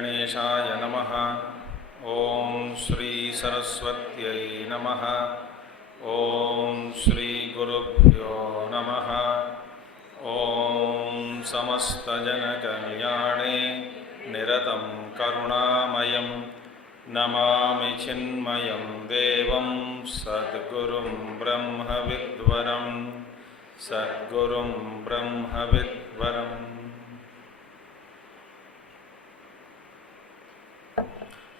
श्रीगणेशाय नमः। ॐ श्री सरस्वत्यै नमः। ॐ श्रीगुरुभ्यो नमः। ॐ समस्तजनकल्याणे निरतं करुणामयं नमामि चिन्मयं देवं सद्गुरुं ब्रह्मविद्वरं सद्गुरुं ब्रह्मविद्वरम्।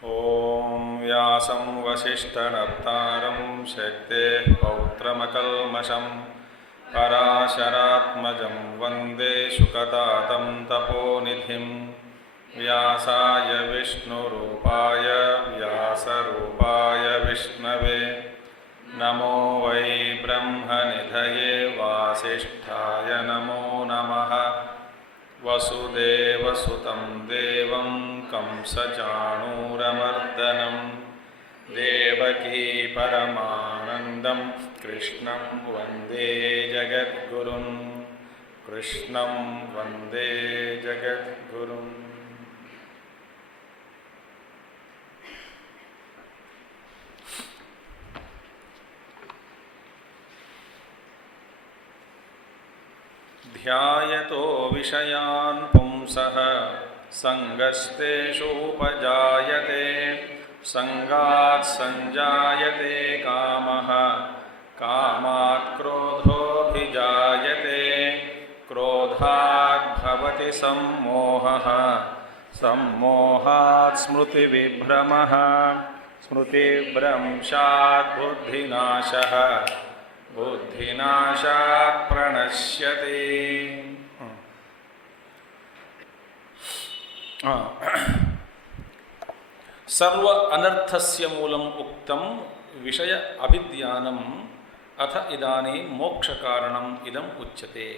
ॐ व्यासं वसिष्ठनप्तारं शक्तेः पौत्रमकल्मषं पराशरात्मजं वन्दे शुकतातं तपोनिधिं। व्यासाय विष्णुरूपाय व्यासरूपाय विष्णवे नमो वै ब्रह्मनिधये वासिष्ठाय नमो नमः। वसुदेवसुतं देवं कंसचाणूरमर्दनं देवकी परमानन्दं कृष्णं वन्दे जगद्गुरुं कृष्णं वन्दे जगद्गुरुम्। ध्यायतो विषयान् पुंसः सङ्गस्तेषूपजायते सङ्गात् सञ्जायते कामः कामात् क्रोधोऽभिजायते क्रोधात् भवति सम्मोहः सम्मोहात् स्मृतिविभ्रमः स्मृतिभ्रंशात् बुद्धिनाशः बुद्धिनाशात् प्रणश्यति। सर्व अनर्थस्य मूलम उक्तम विषय अभिज्ञानम अथ इदानीं मोक्ष कारणम इदम उच्यते।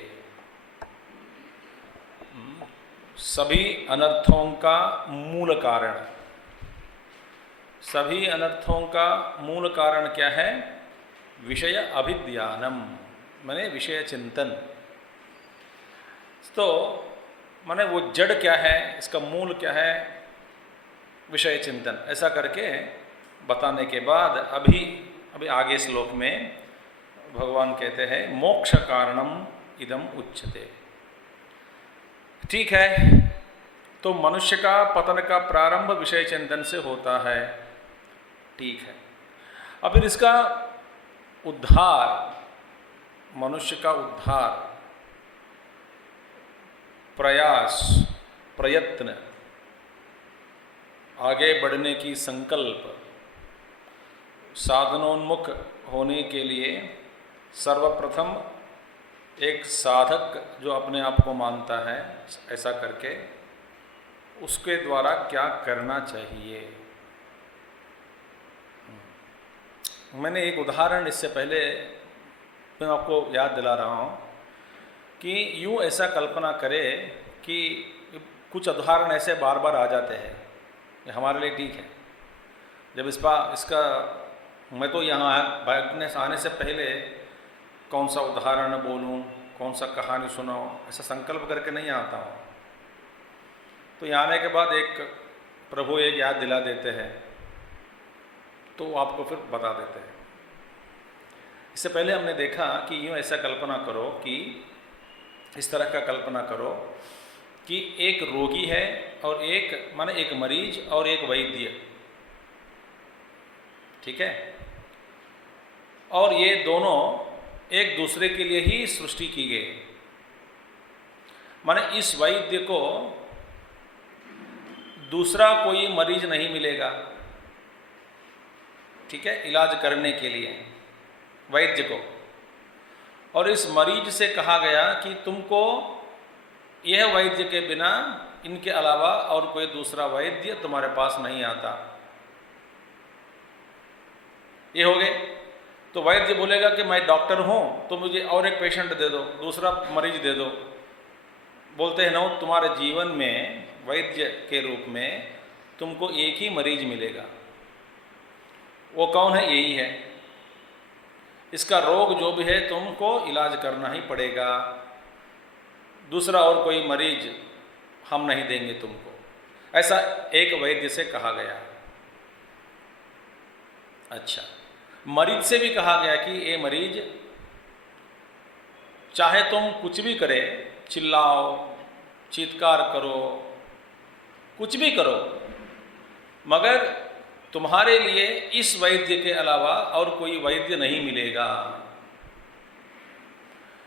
सभी अनर्थों का मूल कारण, सभी अनर्थों का मूल कारण क्या है? विषय अभिज्ञानम माने विषय चिंतन। तो माने वो जड़ क्या है, इसका मूल क्या है? विषय चिंतन। ऐसा करके बताने के बाद अभी आगे श्लोक में भगवान कहते हैं मोक्ष कारणम इदम उच्यते। ठीक है, तो मनुष्य का पतन का प्रारंभ विषय चिंतन से होता है, ठीक है। अब फिर इसका उद्धार, मनुष्य का उद्धार, प्रयास, प्रयत्न, आगे बढ़ने की संकल्प, साधनोन्मुख होने के लिए सर्वप्रथम एक साधक जो अपने आप को मानता है, ऐसा करके उसके द्वारा क्या करना चाहिए। मैंने एक उदाहरण इससे पहले मैं आपको याद दिला रहा हूँ कि यूँ ऐसा कल्पना करे कि कुछ उदाहरण ऐसे बार बार आ जाते हैं, ये हमारे लिए ठीक है। जब इसका मैं तो यहाँ बैठने से आने से पहले कौन सा उदाहरण बोलूँ, कौन सा कहानी सुनाऊँ, ऐसा संकल्प करके नहीं आता हूँ। तो यहाँ आने के बाद एक प्रभु एक याद दिला देते हैं, तो आपको फिर बता देते हैं। इससे पहले हमने देखा कि यूँ ऐसा कल्पना करो कि इस तरह का कल्पना करो कि एक रोगी है और एक माने एक मरीज और एक वैद्य, ठीक है। और ये दोनों एक दूसरे के लिए ही सृष्टि की गई। माने इस वैद्य को दूसरा कोई मरीज नहीं मिलेगा, ठीक है, इलाज करने के लिए वैद्य को। और इस मरीज से कहा गया कि तुमको यह वैद्य के बिना इनके अलावा और कोई दूसरा वैद्य तुम्हारे पास नहीं आता। ये हो गए। तो वैद्य बोलेगा कि मैं डॉक्टर हूँ तो मुझे और एक पेशेंट दे दो, दूसरा मरीज दे दो। बोलते हैं ना, तुम्हारे जीवन में वैद्य के रूप में तुमको एक ही मरीज मिलेगा। वो कौन है? यही है। इसका रोग जो भी है तुमको इलाज करना ही पड़ेगा, दूसरा और कोई मरीज हम नहीं देंगे तुमको। ऐसा एक वैद्य से कहा गया। अच्छा, मरीज से भी कहा गया कि ये मरीज चाहे तुम कुछ भी करे, चिल्लाओ, चीत्कार करो, कुछ भी करो, मगर तुम्हारे लिए इस वैद्य के अलावा और कोई वैद्य नहीं मिलेगा।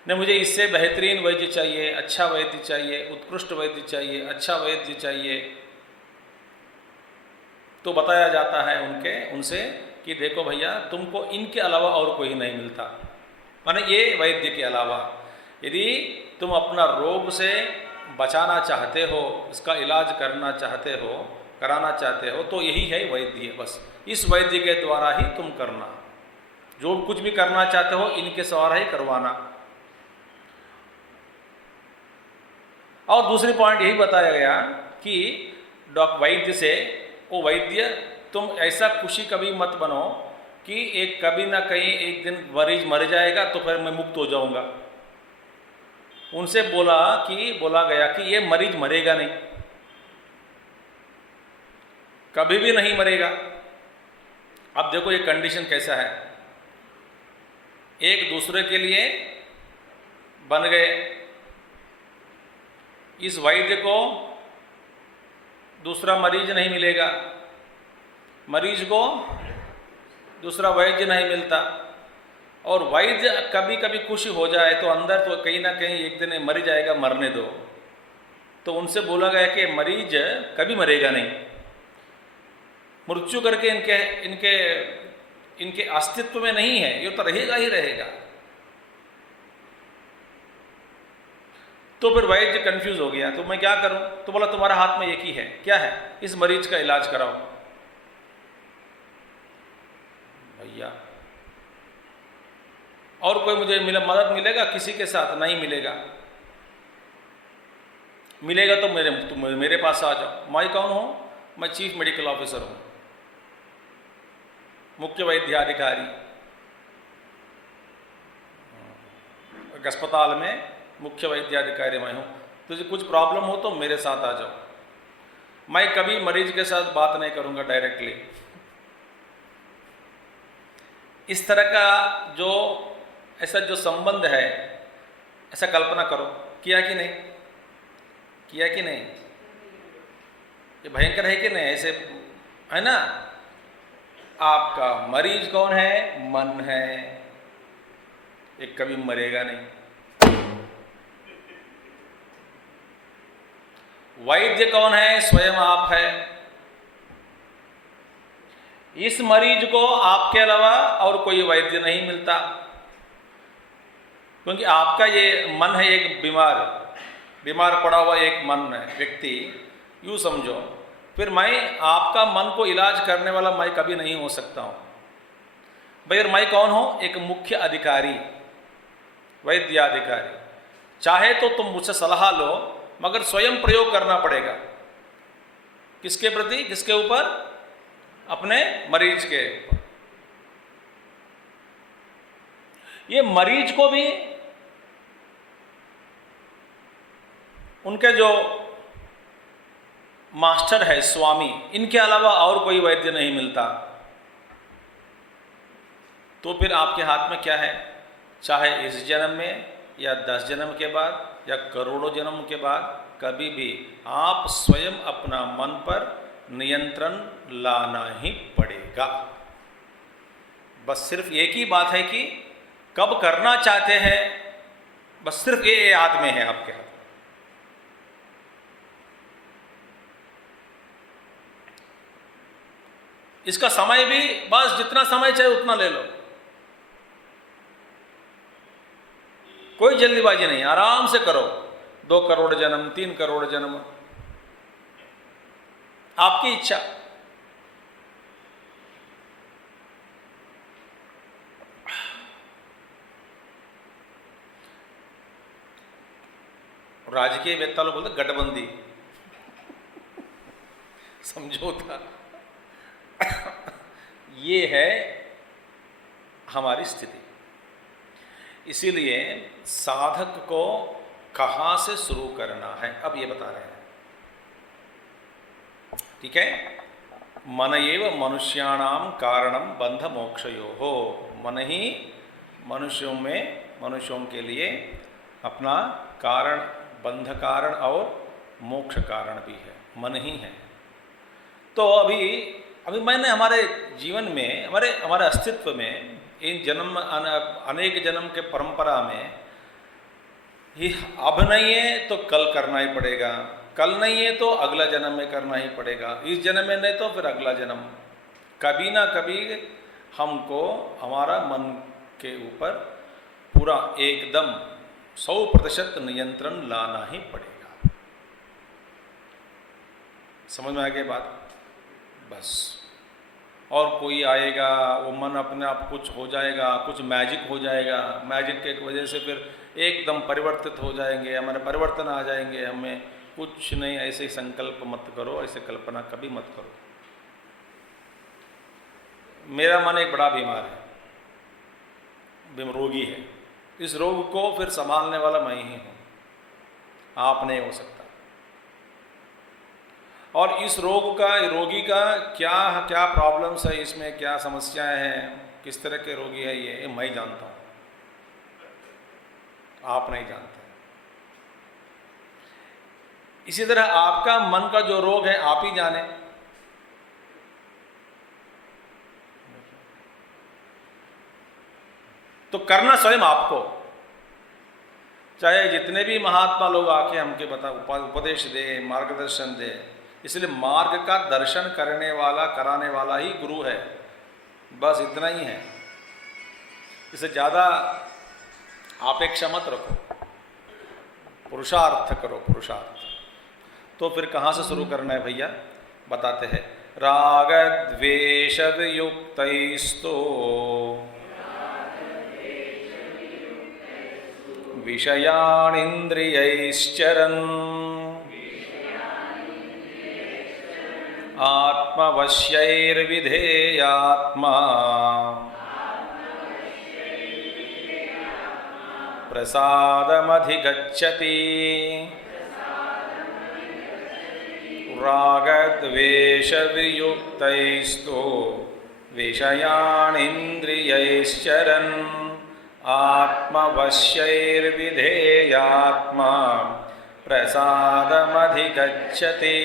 न मुझे इससे बेहतरीन वैद्य चाहिए, अच्छा वैद्य चाहिए, उत्कृष्ट वैद्य चाहिए, अच्छा वैद्य चाहिए। तो बताया जाता है उनसे कि देखो भैया, तुमको इनके अलावा और कोई नहीं मिलता, माने ये वैद्य के अलावा। यदि तुम अपना रोग से बचाना चाहते हो, इसका इलाज कराना चाहते हो, तो यही है वैद्य। बस इस वैद्य के द्वारा ही तुम करना, जो कुछ भी करना चाहते हो इनके द्वारा ही करवाना। और दूसरी पॉइंट यही बताया गया कि वैद्य से, ओ वैद्य तुम ऐसा खुशी कभी मत बनो कि एक कभी ना कहीं एक दिन मरीज मर जाएगा तो फिर मैं मुक्त हो जाऊंगा। उनसे बोला गया कि ये मरीज मरेगा नहीं, कभी भी नहीं मरेगा। अब देखो ये कंडीशन कैसा है, एक दूसरे के लिए बन गए। इस वैद्य को दूसरा मरीज नहीं मिलेगा, मरीज को दूसरा वैद्य नहीं मिलता, और वैद्य कभी कभी खुश हो जाए तो अंदर तो कहीं ना कहीं एक दिन मर जाएगा, मरने दो। तो उनसे बोला गया कि मरीज कभी मरेगा नहीं, मृत्यु करके इनके अस्तित्व में नहीं है, ये तो रहेगा ही रहेगा। तो फिर वैद्य कंफ्यूज हो गया, तो मैं क्या करूं? तो बोला तुम्हारा हाथ में एक ही है, क्या है? इस मरीज का इलाज कराओ। भैया और कोई मुझे मदद मिलेगा किसी के साथ? नहीं मिलेगा। मिलेगा तो मेरे पास आ जाओ। मैं कौन हूं? मैं चीफ मेडिकल ऑफिसर हूं, मुख्य वैद्याधिकारी। अस्पताल में मुख्य वैद्याधिकारी मैं हूं, तुझे कुछ प्रॉब्लम हो तो मेरे साथ आ जाओ। मैं कभी मरीज के साथ बात नहीं करूंगा डायरेक्टली। इस तरह का ऐसा जो संबंध है, ऐसा कल्पना करो, किया कि नहीं? किया कि नहीं? ये भयंकर है कि नहीं? ऐसे है ना। आपका मरीज कौन है? मन है, ये कभी मरेगा नहीं। वैद्य कौन है? स्वयं आप है। इस मरीज को आपके अलावा और कोई वैद्य नहीं मिलता, क्योंकि आपका ये मन है, एक बीमार पड़ा हुआ एक मन है व्यक्ति, यूँ समझो। फिर मैं आपका मन को इलाज करने वाला मैं कभी नहीं हो सकता हूँ। भाई मैं कौन हूँ? एक मुख्य अधिकारी, वैद्याधिकारी। चाहे तो तुम मुझसे सलाह लो, मगर स्वयं प्रयोग करना पड़ेगा। किसके प्रति? किसके ऊपर? अपने मरीज के ऊपर। ये मरीज को भी उनके जो मास्टर है, स्वामी, इनके अलावा और कोई वैद्य नहीं मिलता। तो फिर आपके हाथ में क्या है? चाहे इस जन्म में या 10 जन्म के बाद या करोड़ों जन्म के बाद, कभी भी आप स्वयं अपना मन पर नियंत्रण लाना ही पड़ेगा। बस सिर्फ एक ही बात है कि कब करना चाहते हैं, बस सिर्फ ये हाथ में है, आपके हाथ। इसका समय भी बस जितना समय चाहे उतना ले लो, कोई जल्दीबाजी नहीं, आराम से करो। 2 करोड़ जन्म, 3 करोड़ जन्म, आपकी इच्छा। राजकीय वेत्ता लोग बोलते गठबंदी, समझौता। ये है हमारी स्थिति। इसीलिए साधक को कहाँ से शुरू करना है, अब ये बता रहे हैं। ठीक है। मन एव मनुष्याणाम कारणम बंध मोक्षयोः, मन ही मनुष्यों के लिए अपना कारण, बंध कारण और मोक्ष कारण भी है, मन ही है। तो अभी मैंने हमारे जीवन में, हमारे अस्तित्व में, इन जन्म अनेक जन्म के परंपरा में ये अब नहीं है तो कल करना ही पड़ेगा, कल नहीं है तो अगला जन्म में करना ही पड़ेगा, इस जन्म में नहीं तो फिर अगला जन्म, कभी ना कभी हमको हमारा मन के ऊपर पूरा एकदम 100% नियंत्रण लाना ही पड़ेगा। समझ में आ गई बात? बस। और कोई आएगा, वो मन अपने आप कुछ हो जाएगा, कुछ मैजिक हो जाएगा, मैजिक के वजह से फिर एकदम परिवर्तित हो जाएंगे, हमारे परिवर्तन आ जाएंगे, हमें कुछ नहीं, ऐसे संकल्प मत करो, ऐसे कल्पना कभी मत करो। मेरा मन एक बड़ा बीमार है, रोगी है, इस रोग को फिर संभालने वाला मैं ही हूँ, आप नहीं हो सकता। और इस रोगी का क्या क्या प्रॉब्लम्स है, इसमें क्या समस्याएं हैं, किस तरह के रोगी है, ये मैं जानता हूँ, आप नहीं जानते। इसी तरह आपका मन का जो रोग है आप ही जाने। तो करना स्वयं आपको, चाहे जितने भी महात्मा लोग आके हमके उपदेश दे, मार्गदर्शन दे, इसलिए मार्ग का दर्शन करने वाला, कराने वाला ही गुरु है, बस इतना ही है। इससे ज़्यादा अपेक्षा मत रखो, पुरुषार्थ करो, पुरुषार्थ। तो फिर कहाँ से शुरू करना है भैया, बताते हैं। राग द्वेष युक्तैस्तो विषयानिन्द्रियैश्चरन् आत्मवश्यैर्विधेयात्मा प्रसादमधिगच्छति। रागद्वेषवियुक्तैस्तु विषयानिन्द्रियैश्चरन् आत्मवश्यैर्विधेयात्मा प्रसादमधिगच्छति।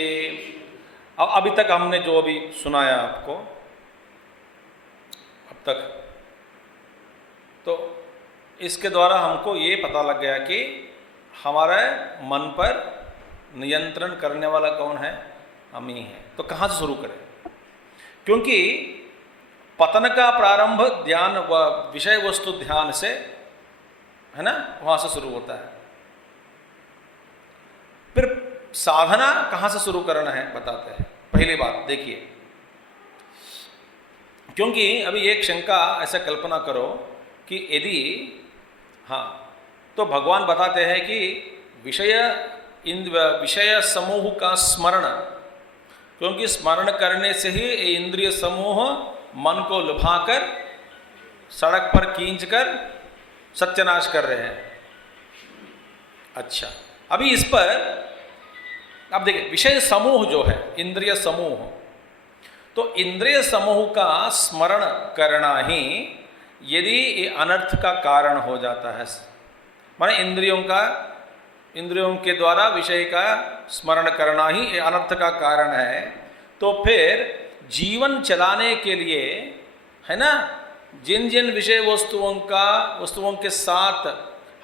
अब अभी तक हमने जो अभी सुनाया आपको अब तक, तो इसके द्वारा हमको ये पता लग गया कि हमारे मन पर नियंत्रण करने वाला कौन है, हम ही हैं। तो कहाँ से शुरू करें? क्योंकि पतन का प्रारंभ ध्यान व विषय वस्तु ध्यान से है ना, वहां से शुरू होता है। फिर साधना कहाँ से शुरू करना है बताते हैं। पहली बात देखिए, क्योंकि अभी एक शंका ऐसा कल्पना करो कि यदि हाँ, तो भगवान बताते हैं कि विषय समूह का स्मरण, क्योंकि स्मरण करने से ही इंद्रिय समूह मन को लुभाकर सड़क पर खींचकर सत्यानाश कर रहे हैं। अच्छा, अभी इस पर अब देखिए, विषय समूह जो है, इंद्रिय समूह, तो इंद्रिय समूह का स्मरण करना ही यदि ये अनर्थ का कारण हो जाता है, माने इंद्रियों के द्वारा विषय का स्मरण करना ही ये अनर्थ का कारण है, तो फिर जीवन चलाने के लिए है ना, जिन जिन विषय वस्तुओं के साथ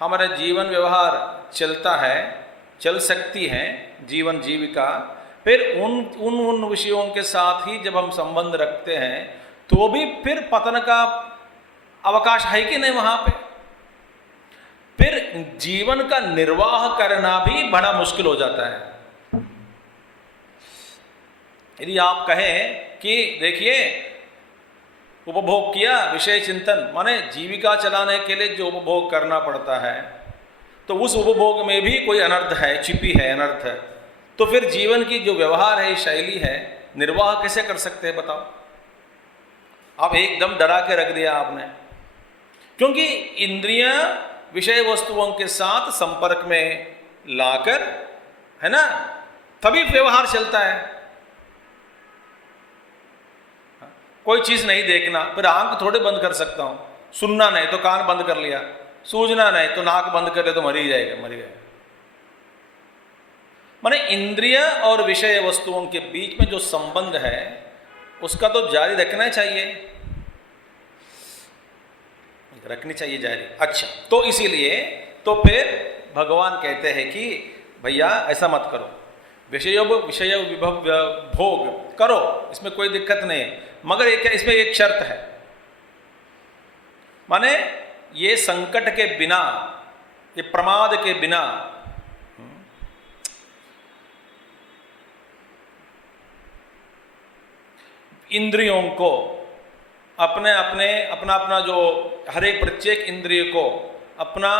हमारा जीवन व्यवहार चलता है, चल सकती हैं जीवन जीविका, फिर उन विषयों के साथ ही जब हम संबंध रखते हैं तो भी फिर पतन का अवकाश है कि नहीं वहां पे। फिर जीवन का निर्वाह करना भी बड़ा मुश्किल हो जाता है। यदि आप कहें कि देखिए उपभोग किया, विषय चिंतन, माने जीविका चलाने के लिए जो उपभोग करना पड़ता है, तो उस उपभोग में भी कोई अनर्थ है, छिपी है अनर्थ है, तो फिर जीवन की जो व्यवहार है, शैली है, निर्वाह कैसे कर सकते हैं बताओ? आप एकदम डरा के रख दिया आपने, क्योंकि इंद्रियां विषय वस्तुओं के साथ संपर्क में लाकर है ना, तभी व्यवहार चलता है। कोई चीज़ नहीं देखना, फिर आंख थोड़े बंद कर सकता हूँ। सुनना नहीं तो कान बंद कर लिया, सूझना नहीं तो नाक बंद कर लिया, तो मर ही जाएगा, मर गया। माने इंद्रिय और विषय वस्तुओं के बीच में जो संबंध है उसका तो जारी रखना चाहिए, रखनी चाहिए जारी। अच्छा, तो इसीलिए तो फिर भगवान कहते हैं कि भैया ऐसा मत करो, विषय विभव भोग करो, इसमें कोई दिक्कत नहीं है, मगर इसमें एक शर्त है। माने ये संकट के बिना, ये प्रमाद के बिना, इंद्रियों को अपना अपना जो हर एक प्रत्येक इंद्रिय को अपना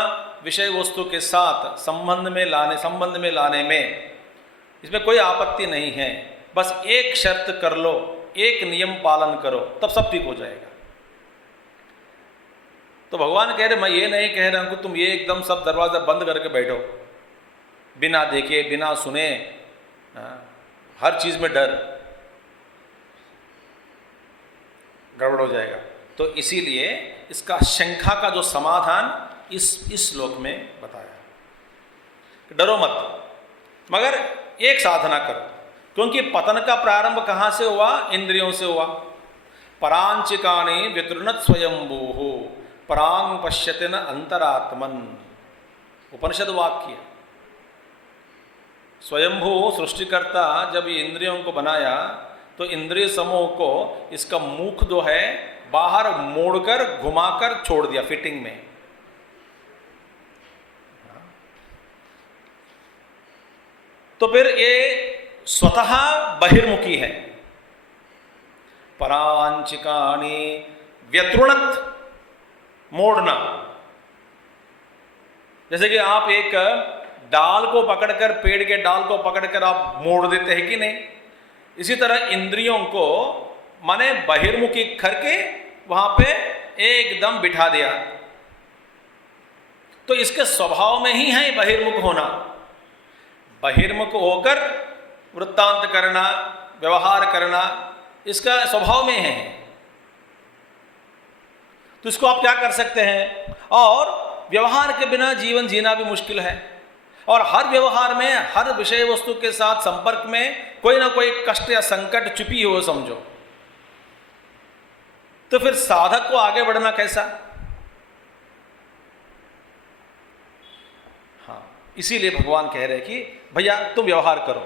विषय वस्तु के साथ संबंध में लाने में इसमें कोई आपत्ति नहीं है। बस एक शर्त कर लो, एक नियम पालन करो, तब सब ठीक हो जाएगा। तो भगवान कह रहे, मैं ये नहीं कह रहा हूं कि तुम ये एकदम सब दरवाजा बंद करके बैठो, बिना देखे बिना सुने, हर चीज में डर, गड़बड़ हो जाएगा। तो इसीलिए इसका शंका का जो समाधान इस श्लोक में बताया। डरो मत, मगर एक साधना करो, क्योंकि पतन का प्रारंभ कहाँ से हुआ? इंद्रियों से हुआ। परांचिकानि व्यतृणत स्वयंभू परांग पश्यति न अंतरात्मन, उपनिषद वाक्य। स्वयंभू सृष्टिकर्ता जब ये इंद्रियों को बनाया तो इंद्रिय समूह को इसका मुख जो है बाहर मोड़कर घुमाकर छोड़ दिया फिटिंग में। तो फिर ये स्वतः बहिर्मुखी है। परांचिकानि व्यतृणत, मोड़ना। जैसे कि आप एक डाल को पकड़कर, पेड़ के डाल को पकड़कर आप मोड़ देते हैं कि नहीं, इसी तरह इंद्रियों को माने बहिर्मुखी करके वहां पे एकदम बिठा दिया। तो इसके स्वभाव में ही है बहिर्मुख होना। बहिर्मुख होकर वृत्तांत करना, व्यवहार करना, इसका स्वभाव में है। तो इसको आप क्या कर सकते हैं? और व्यवहार के बिना जीवन जीना भी मुश्किल है, और हर व्यवहार में, हर विषय वस्तु के साथ संपर्क में कोई ना कोई कष्ट या संकट छुपी हो समझो। तो फिर साधक को आगे बढ़ना कैसा? हाँ, इसीलिए भगवान कह रहे कि भैया तुम व्यवहार करो,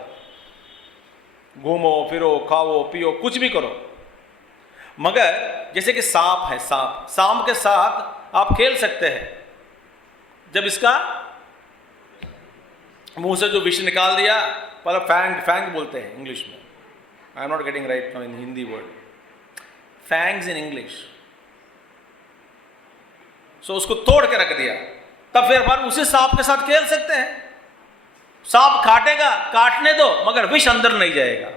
घूमो फिरो, खाओ पियो, कुछ भी करो, मगर जैसे कि सांप है, सांप के साथ आप खेल सकते हैं। जब इसका मुंह से जो विष निकाल दिया, पर फैंग बोलते हैं इंग्लिश में, I am not getting right now in Hindi word, fangs in English. So उसको तोड़ के रख दिया, तब फिर अपन उसी सांप के साथ खेल सकते हैं। सांप काटेगा, काटने दो, मगर विष अंदर नहीं जाएगा।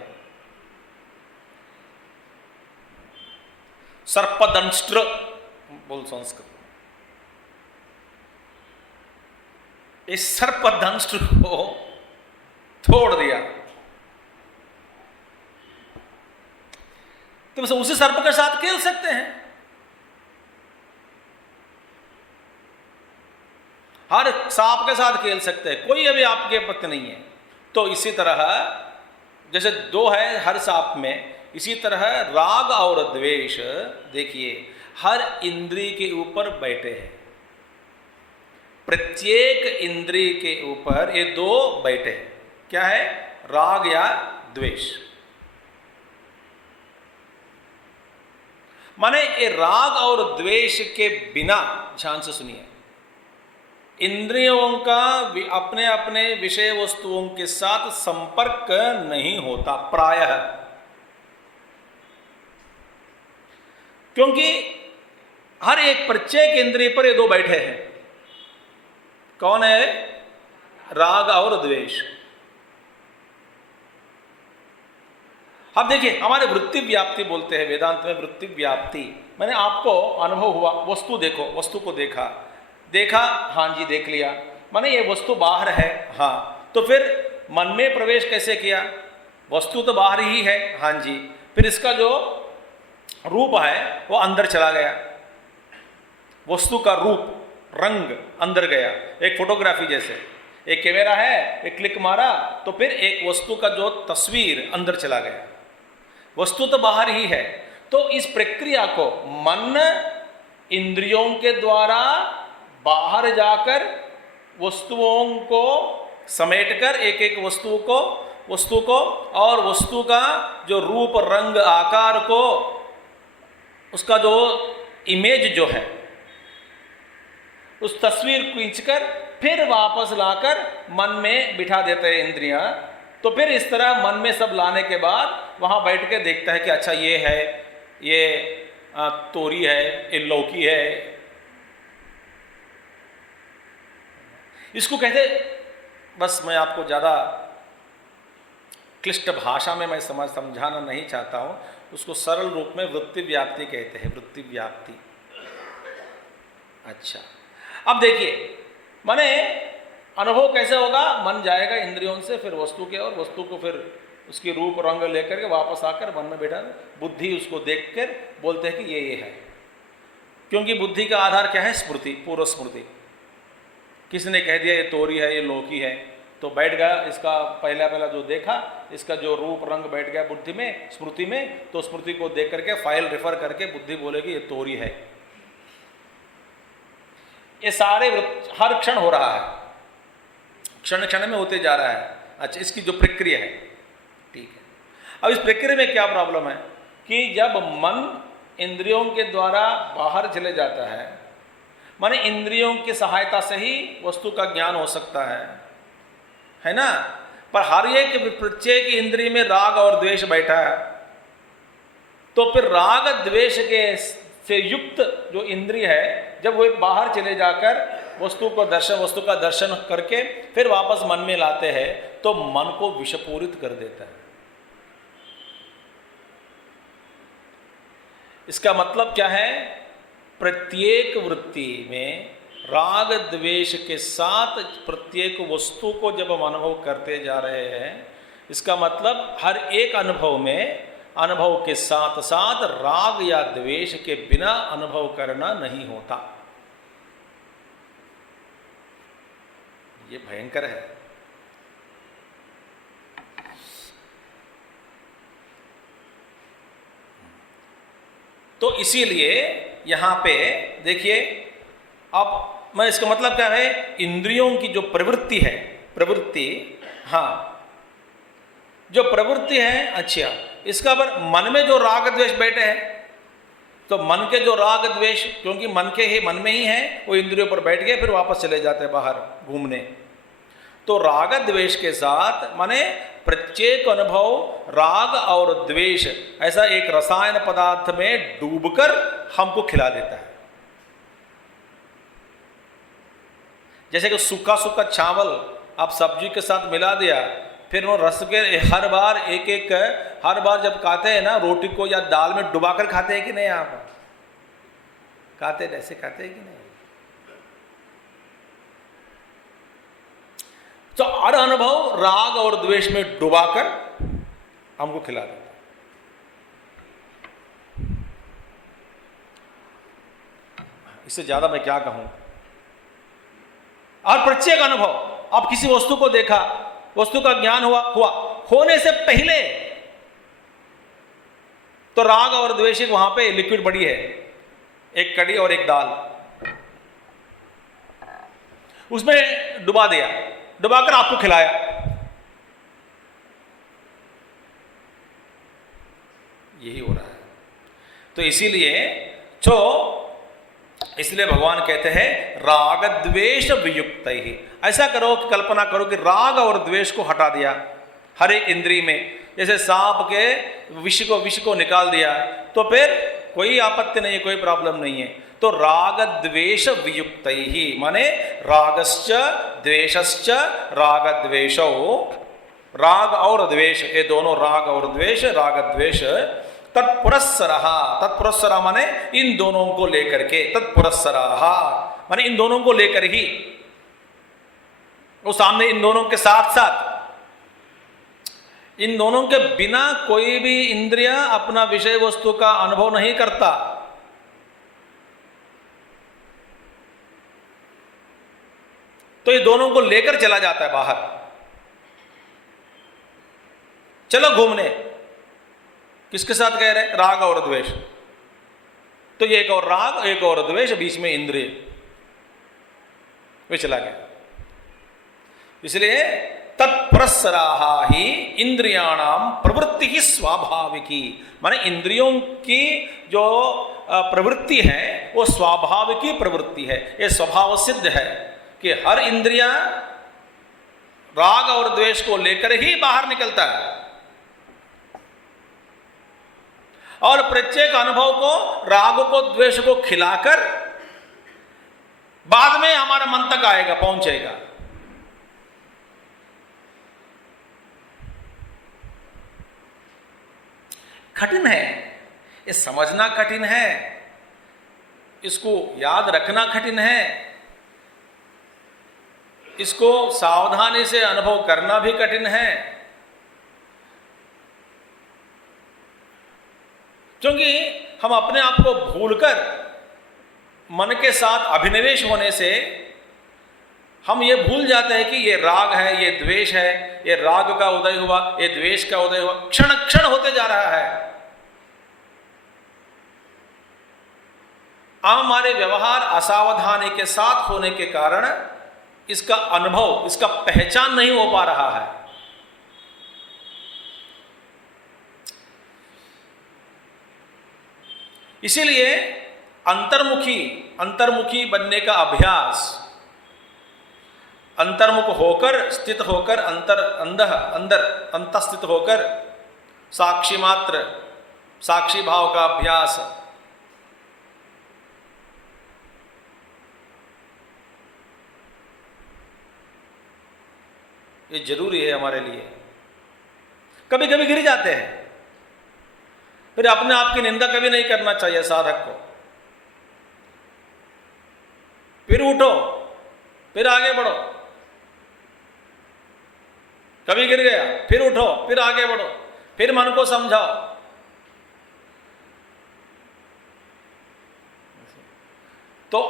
सर्पदंष्ट्र बोल संस्कृत। इस सर्पदंष्ट्र को तोड़ दिया, तो उसी सर्प के साथ खेल सकते हैं। हर सांप के साथ खेल सकते हैं, कोई अभी आपके आपत्ति नहीं है। तो इसी तरह जैसे दो है हर सांप में, इसी तरह राग और द्वेष देखिए हर इंद्रिय के ऊपर बैठे हैं। प्रत्येक इंद्रिय के ऊपर ये दो बैठे हैं। क्या है? राग या द्वेष। माने ये राग और द्वेष के बिना, ध्यान से सुनिए, इंद्रियों का अपने अपने विषय वस्तुओं के साथ संपर्क नहीं होता प्रायः, क्योंकि हर एक प्रत्येक इंद्रिय पर ये दो बैठे हैं। कौन है? राग और द्वेष। अब देखिए, हमारे वृत्ति व्याप्ति बोलते हैं वेदांत में, वृत्ति व्याप्ति। मैंने आपको अनुभव हुआ, वस्तु देखो, वस्तु को देखा, हाँ जी देख लिया, माने ये वस्तु बाहर है, हाँ, तो फिर मन में प्रवेश कैसे किया? वस्तु तो बाहर ही है, हाँ जी, फिर इसका जो रूप है वो अंदर चला गया, वस्तु का रूप रंग अंदर गया। एक फोटोग्राफी जैसे, एक कैमरा है, एक क्लिक मारा तो फिर एक वस्तु का जो तस्वीर अंदर चला गया, वस्तु तो बाहर ही है। तो इस प्रक्रिया को मन इंद्रियों के द्वारा बाहर जाकर वस्तुओं को समेटकर एक एक वस्तु को और वस्तु का जो रूप रंग आकार को, उसका जो इमेज जो है, उस तस्वीर को खींचकर फिर वापस लाकर मन में बिठा देते हैं इंद्रियां। तो फिर इस तरह मन में सब लाने के बाद वहां बैठ के देखता है कि अच्छा ये है, ये तोरी है, ये लौकी है। इसको कहते, बस मैं आपको ज़्यादा क्लिष्ट भाषा में मैं समझाना नहीं चाहता हूँ, उसको सरल रूप में वृत्ति व्याप्ति कहते हैं, वृत्ति व्याप्ति। अच्छा, अब देखिए माने अनुभव कैसे होगा, मन जाएगा इंद्रियों से फिर वस्तु के, और वस्तु को फिर उसकी रूप रंग लेकर के वापस आकर मन में बैठा, बुद्धि उसको देखकर बोलते हैं कि ये है। क्योंकि बुद्धि का आधार क्या है? स्मृति, पूर्व स्मृति। किसी ने कह दिया ये तोरी है, ये लौकी है, तो बैठ गया इसका पहला जो देखा, इसका जो रूप रंग बैठ गया बुद्धि में, स्मृति में। तो स्मृति को देख करके फाइल रेफर करके बुद्धि बोलेगी ये तोरी है। ये सारे हर क्षण हो रहा है, क्षण क्षण में होते जा रहा है। अच्छा, इसकी जो प्रक्रिया है, ठीक है। अब इस प्रक्रिया में क्या प्रॉब्लम है कि जब मन इंद्रियों के द्वारा बाहर चले जाता है, माने इंद्रियों की सहायता से ही वस्तु का ज्ञान हो सकता है ना। पर हर एक प्रत्येक इंद्रिय में राग और द्वेष बैठा है, तो फिर राग द्वेष के से युक्त जो इंद्रिय है, जब वो बाहर चले जाकर वस्तु का दर्शन करके फिर वापस मन में लाते हैं, तो मन को विषपूरित कर देता है। इसका मतलब क्या है? प्रत्येक वृत्ति में राग द्वेष के साथ प्रत्येक वस्तु को जब हम अनुभव करते जा रहे हैं, इसका मतलब हर एक अनुभव में, अनुभव के साथ साथ राग या द्वेष के बिना अनुभव करना नहीं होता। ये भयंकर है। तो इसीलिए यहां पे देखिए, अब मैं इसका मतलब क्या है, इंद्रियों की जो प्रवृत्ति है, जो प्रवृत्ति है, अच्छा, इसका पर मन में जो राग द्वेष बैठे हैं, तो मन के जो राग द्वेष, क्योंकि मन में ही है, वो इंद्रियों पर बैठ गए, फिर वापस चले जाते हैं बाहर घूमने। तो राग द्वेष के साथ माने प्रत्येक अनुभव राग और द्वेष ऐसा एक रसायन पदार्थ में डूबकर हमको खिला देता है। जैसे कि सूखा चावल आप सब्जी के साथ मिला दिया, फिर वो रस के हर बार जब खाते हैं ना, रोटी को या दाल में डुबाकर खाते हैं कि नहीं? आप खाते, ऐसे खाते हैं कि नहीं? तो हर अनुभव राग और द्वेष में डुबाकर हमको खिला देता है। इससे ज्यादा मैं क्या कहूं। और प्रत्येक अनुभव, आप किसी वस्तु को देखा, वस्तु का ज्ञान हुआ होने से पहले तो राग और द्वेष वहां पे लिक्विड बड़ी है, एक कड़ी और एक दाल, उसमें डुबा दिया, डुबाकर आपको खिलाया। यही हो रहा है। तो इसलिए भगवान कहते हैं राग द्वेष वियुक्त ही। ऐसा करो कि कल्पना करो कि राग और द्वेष को हटा दिया हर एक इंद्रिय में, जैसे सांप के विष को निकाल दिया, तो फिर कोई आपत्ति नहीं है, कोई प्रॉब्लम नहीं है। तो राग द्वेष वियुक्त ही माने रागश्च द्वेषश्च राग द्वेषो, राग और द्वेष, ये दोनों राग और द्वेष, राग द्वेष तत्पुरस्सरः माने इन दोनों को लेकर के, तत्पुरस्सरः माने इन दोनों को लेकर ही, वो सामने इन दोनों के साथ साथ इन दोनों के बिना कोई भी इंद्रिय अपना विषय वस्तु का अनुभव नहीं करता। तो ये दोनों को लेकर चला जाता है बाहर, चलो घूमने। किसके साथ कह रहे हैं? राग और द्वेष। तो ये एक और राग एक और द्वेष, बीच में इंद्रिय, वे चला गया। इसलिए तत्पुरस्सराहा ही इंद्रियाणाम प्रवृत्ति ही स्वाभाविकी, माने इंद्रियों की जो प्रवृत्ति है वो स्वाभाविकी प्रवृत्ति है। ये स्वभाव सिद्ध है कि हर इंद्रिया राग और द्वेष को लेकर ही बाहर निकलता है, और प्रत्येक अनुभव को, राग को, द्वेष को खिलाकर बाद में हमारे मन तक आएगा, पहुंचेगा। कठिन है, ये समझना कठिन है, इसको याद रखना कठिन है, इसको सावधानी से अनुभव करना भी कठिन है। क्योंकि हम अपने आप को भूलकर मन के साथ अभिनिवेश होने से हम ये भूल जाते हैं कि ये राग है, ये द्वेष है, ये राग का उदय हुआ, ये द्वेष का उदय हुआ, क्षण क्षण होते जा रहा है। हमारे व्यवहार असावधानी के साथ होने के कारण इसका अनुभव, इसका पहचान नहीं हो पा रहा है। इसीलिए अंतर्मुखी बनने का अभ्यास, अंतर्मुख होकर, स्थित होकर, अंतस्थित होकर साक्षी मात्र, साक्षी भाव का अभ्यास, ये जरूरी है हमारे लिए। कभी कभी गिर जाते हैं, फिर अपने आप की निंदा कभी नहीं करना चाहिए साधक को। फिर उठो, फिर आगे बढ़ो। कभी गिर गया, फिर उठो, फिर आगे बढ़ो, फिर मन को समझाओ। तो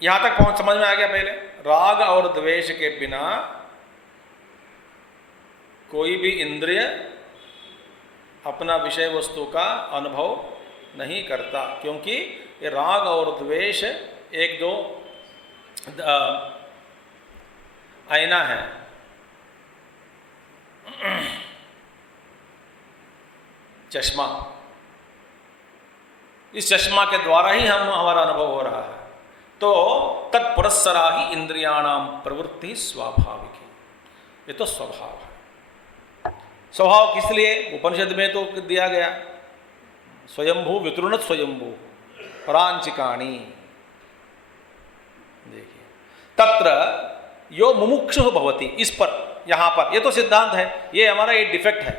यहां तक पहुंच, समझ में आ गया? पहले राग और द्वेष के बिना कोई भी इंद्रिय अपना विषय वस्तु का अनुभव नहीं करता, क्योंकि ये राग और द्वेष एक दो आईना है। चश्मा, इस चश्मा के द्वारा ही हमारा अनुभव हो रहा है। तो तत्पुरस्सरा ही इंद्रियाणाम प्रवृत्ति स्वाभाविक, ये तो स्वभाव है। स्वभाव किस लिए? उपनिषद में तो दिया गया, स्वयंभू वितृणत स्वयंभू परांचिकाणी। देखिए, तत्र यो मुमुक्षु भवति, इस पर, यहां पर, ये तो सिद्धांत है, ये हमारा ये डिफेक्ट है।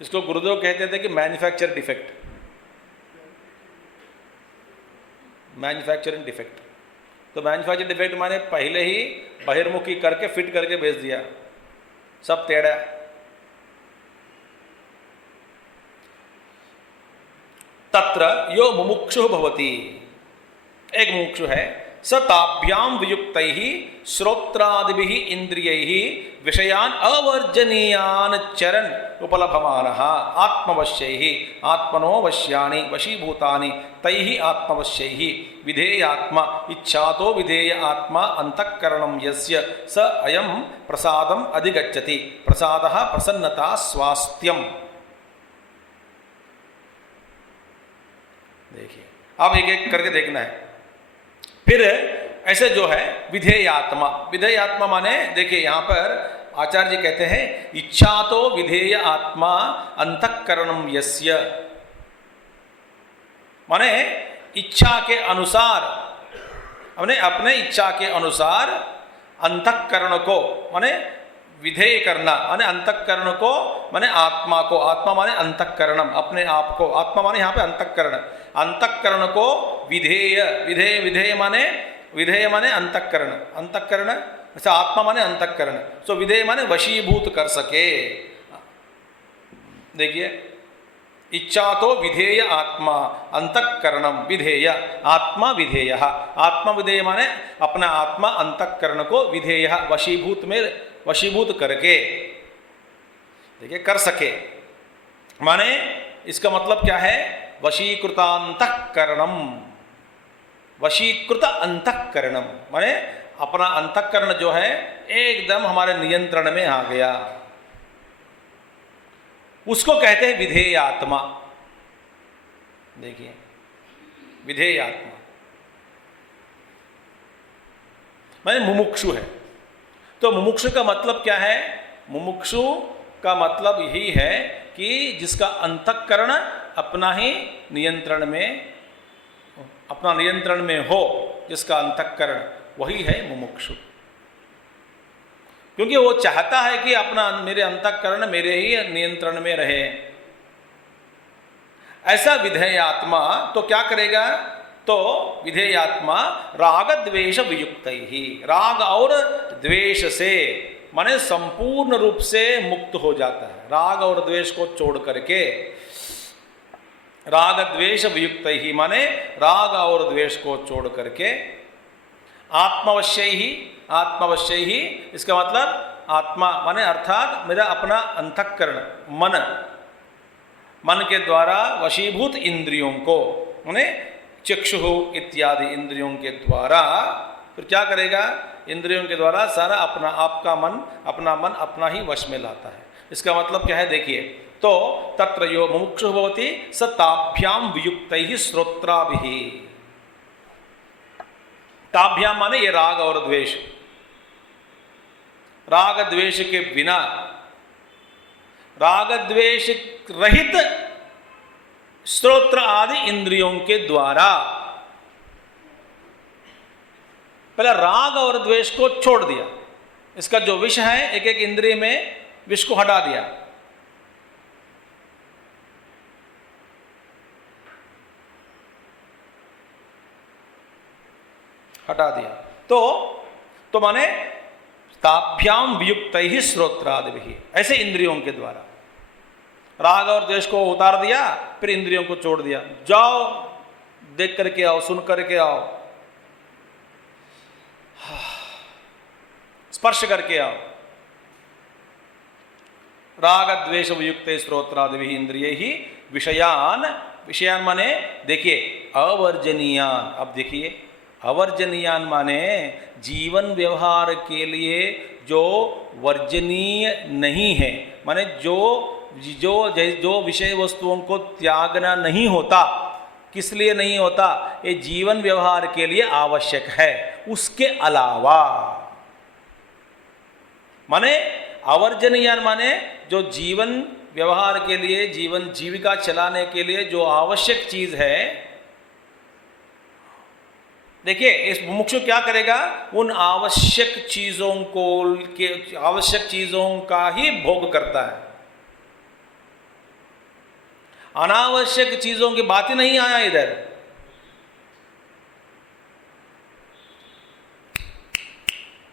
इसको गुरुदेव कहते थे कि मैन्युफैक्चर डिफेक्ट, मैन्युफैक्चरिंग डिफेक्ट। तो मैन्युफैक्चर डिफेक्ट माने पहले ही बहिर्मुखी करके फिट करके भेज दिया, सब टेढ़ा। तत्र यो मुमुक्षु भवति, एक मुमुक्षु है, स ताभ्याम वियुक्तैः श्रोत्रादिभिः इंद्रियैः विषयान अवर्जनीयान चरन् उपलभमानः आत्मवश्यैः आत्मनो वश्यानि वशीभूतानि तैः आत्मवश्यैः विधेयात्मा इच्छातो विधेय आत्मा अंतःकरणं यस्य स अयं प्रसादम् अधिगच्छति, प्रसादः प्रसन्नता स्वास्थ्यम। देखिए, अब एक एक करके देखना है। फिर ऐसे जो है विधेयात्मा, विधेयात्मा माने देखिए यहां पर आचार्य जी कहते हैं इच्छा तो विधेय आत्मा अंतःकरणम यस्य, माने इच्छा के अनुसार, हमने अपने इच्छा के अनुसार अंतःकरण को माने विधेय करना, माने अंतःकरण को माने आत्मा को, आत्मा माने अंतःकरणम, अपने आप को, आत्मा माने यहाँ पे अंतःकरण, अंतःकरण को विधेय, विधेय विधेय माने, विधेय माने अंतःकरण, अंतःकरण अच्छा, आत्मा माने अंतःकरण, सो विधेय माने वशीभूत कर सके। देखिए, इच्छा तो विधेय आत्मा, अंतःकरणम विधेय, आत्मा विधेय। आत्मा विधेय माने अपना आत्मा अंतःकरण को विधेय वशीभूत करके, देखिए कर सके, माने इसका मतलब क्या है? वशीकृतांतःकरणम, वशीकृत अंतःकरणम माने अपना अंतःकरण जो है एकदम हमारे नियंत्रण में आ गया, उसको कहते हैं विधेय आत्मा। देखिए, विधेय आत्मा माने मुमुक्षु है। तो मुमुक्षु का मतलब क्या है? मुमुक्षु का मतलब यही है कि जिसका अंतःकरण अपना नियंत्रण में हो, जिसका अंतःकरण, वही है मुमुक्षु। क्योंकि वो चाहता है कि मेरे अंतःकरण मेरे ही नियंत्रण में रहे। ऐसा विधेय आत्मा तो क्या करेगा? तो विधेय आत्मा राग द्वेष वियुक्त ही, राग और द्वेष से माने संपूर्ण रूप से मुक्त हो जाता है। राग और द्वेष को छोड़ करके, राग द्वेष वियुक्त ही माने राग और द्वेष को छोड़ करके, आत्मवश्य ही, इसका मतलब आत्मा माने अर्थात मेरा अपना अंतःकरण मन के द्वारा वशीभूत इंद्रियों को, माने चक्षु इत्यादि इंद्रियों के द्वारा, फिर क्या करेगा? इंद्रियों के द्वारा सारा अपना मन अपना ही वश में लाता है। इसका मतलब क्या है? देखिए, तो तत्र यो मुमुक्षु भवति स ताभ्याम वियुक्तैः श्रोत्राभिः। ताभ्याम माने ये राग और द्वेष, राग द्वेष के बिना, राग द्वेष रहित श्रोत्र आदि इंद्रियों के द्वारा, पहले राग और द्वेष को छोड़ दिया, इसका जो विष है एक एक इंद्रिय में विष को हटा दिया, तो माने ताभ्याम वियुक्त ही श्रोत्रादि, ऐसे इंद्रियों के द्वारा राग और द्वेष को उतार दिया, फिर इंद्रियों को छोड़ दिया। जाओ, देख करके आओ, सुन करके आओ, स्पर्श करके आओ। राग द्वेष वियुक्त श्रोत्रादि इंद्रिय ही विषयान माने देखिए अवर्जनीयान। अब देखिए, अवर्जनीयान माने जीवन व्यवहार के लिए जो वर्जनीय नहीं है, माने जो विषय वस्तुओं को त्यागना नहीं होता। किस लिए नहीं होता? ये जीवन व्यवहार के लिए आवश्यक है, उसके अलावा। माने अवर्जनीयान माने जो जीवन व्यवहार के लिए, जीवन जीविका चलाने के लिए जो आवश्यक चीज है। देखिए, इस मुमुक्षु क्या करेगा? उन आवश्यक चीजों का ही भोग करता है। अनावश्यक चीजों की बात ही नहीं आया इधर।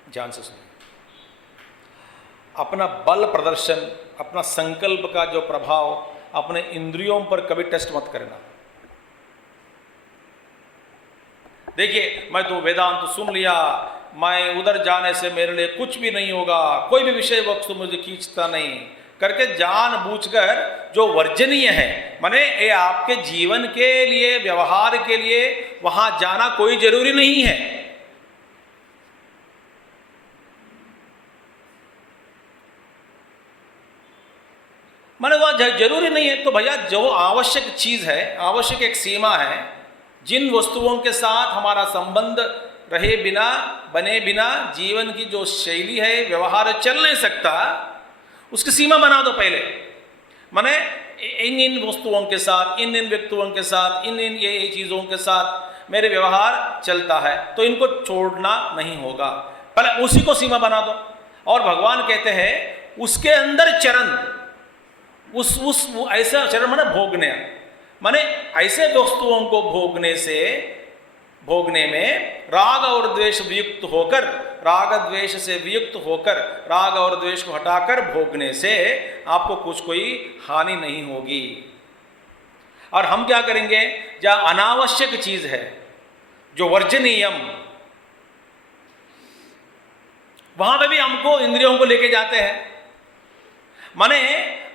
ध्यान से सुनिए, अपना बल प्रदर्शन, अपना संकल्प का जो प्रभाव अपने इंद्रियों पर कभी टेस्ट मत करना। देखिए, मैं तो वेदांत सुन लिया, मैं उधर जाने से मेरे लिए कुछ भी नहीं होगा, कोई भी विषय वस्तु मुझे खींचता नहीं करके जानबूझकर जो वर्जनीय है, माने ये आपके जीवन के लिए, व्यवहार के लिए वहां जाना कोई जरूरी नहीं है। माने वह जरूरी नहीं है तो भैया जो आवश्यक चीज है, आवश्यक एक सीमा है, जिन वस्तुओं के साथ हमारा संबंध रहे बिना, बने बिना जीवन की जो शैली है, व्यवहार चल नहीं सकता, उसकी सीमा बना दो पहले। माने इन वस्तुओं के साथ, इन व्यक्तियों के साथ, इन ये चीज़ों के साथ मेरे व्यवहार चलता है, तो इनको छोड़ना नहीं होगा, पहले उसी को सीमा बना दो। और भगवान कहते हैं उसके अंदर चरण, उस ऐसा चरण माने भोगने, माने ऐसे वस्तुओं को भोगने से भोगने में राग और द्वेष वियुक्त होकर, राग द्वेष से वियुक्त होकर, राग और द्वेष को हटाकर भोगने से आपको कुछ कोई हानि नहीं होगी। और हम क्या करेंगे, जहाँ अनावश्यक चीज है, जो वर्जनीयम, वहां पे भी हमको इंद्रियों को लेके जाते हैं। माने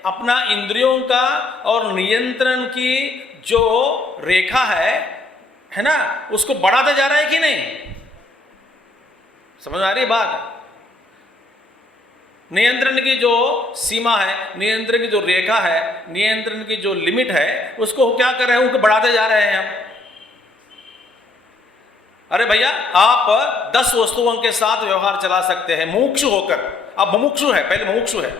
अपना इंद्रियों का और नियंत्रण की जो रेखा है ना, उसको बढ़ाते जा रहा है कि नहीं? समझ आ रही है बात? नियंत्रण की जो सीमा है, नियंत्रण की जो रेखा है, नियंत्रण की जो लिमिट है, उसको क्या कर रहे हैं, उसको बढ़ाते जा रहे हैं हम। अरे भैया, आप 10 वस्तुओं के साथ व्यवहार चला सकते हैं मुमुक्षु होकर। अब मुमुक्षु है, पहले मुमुक्षु है,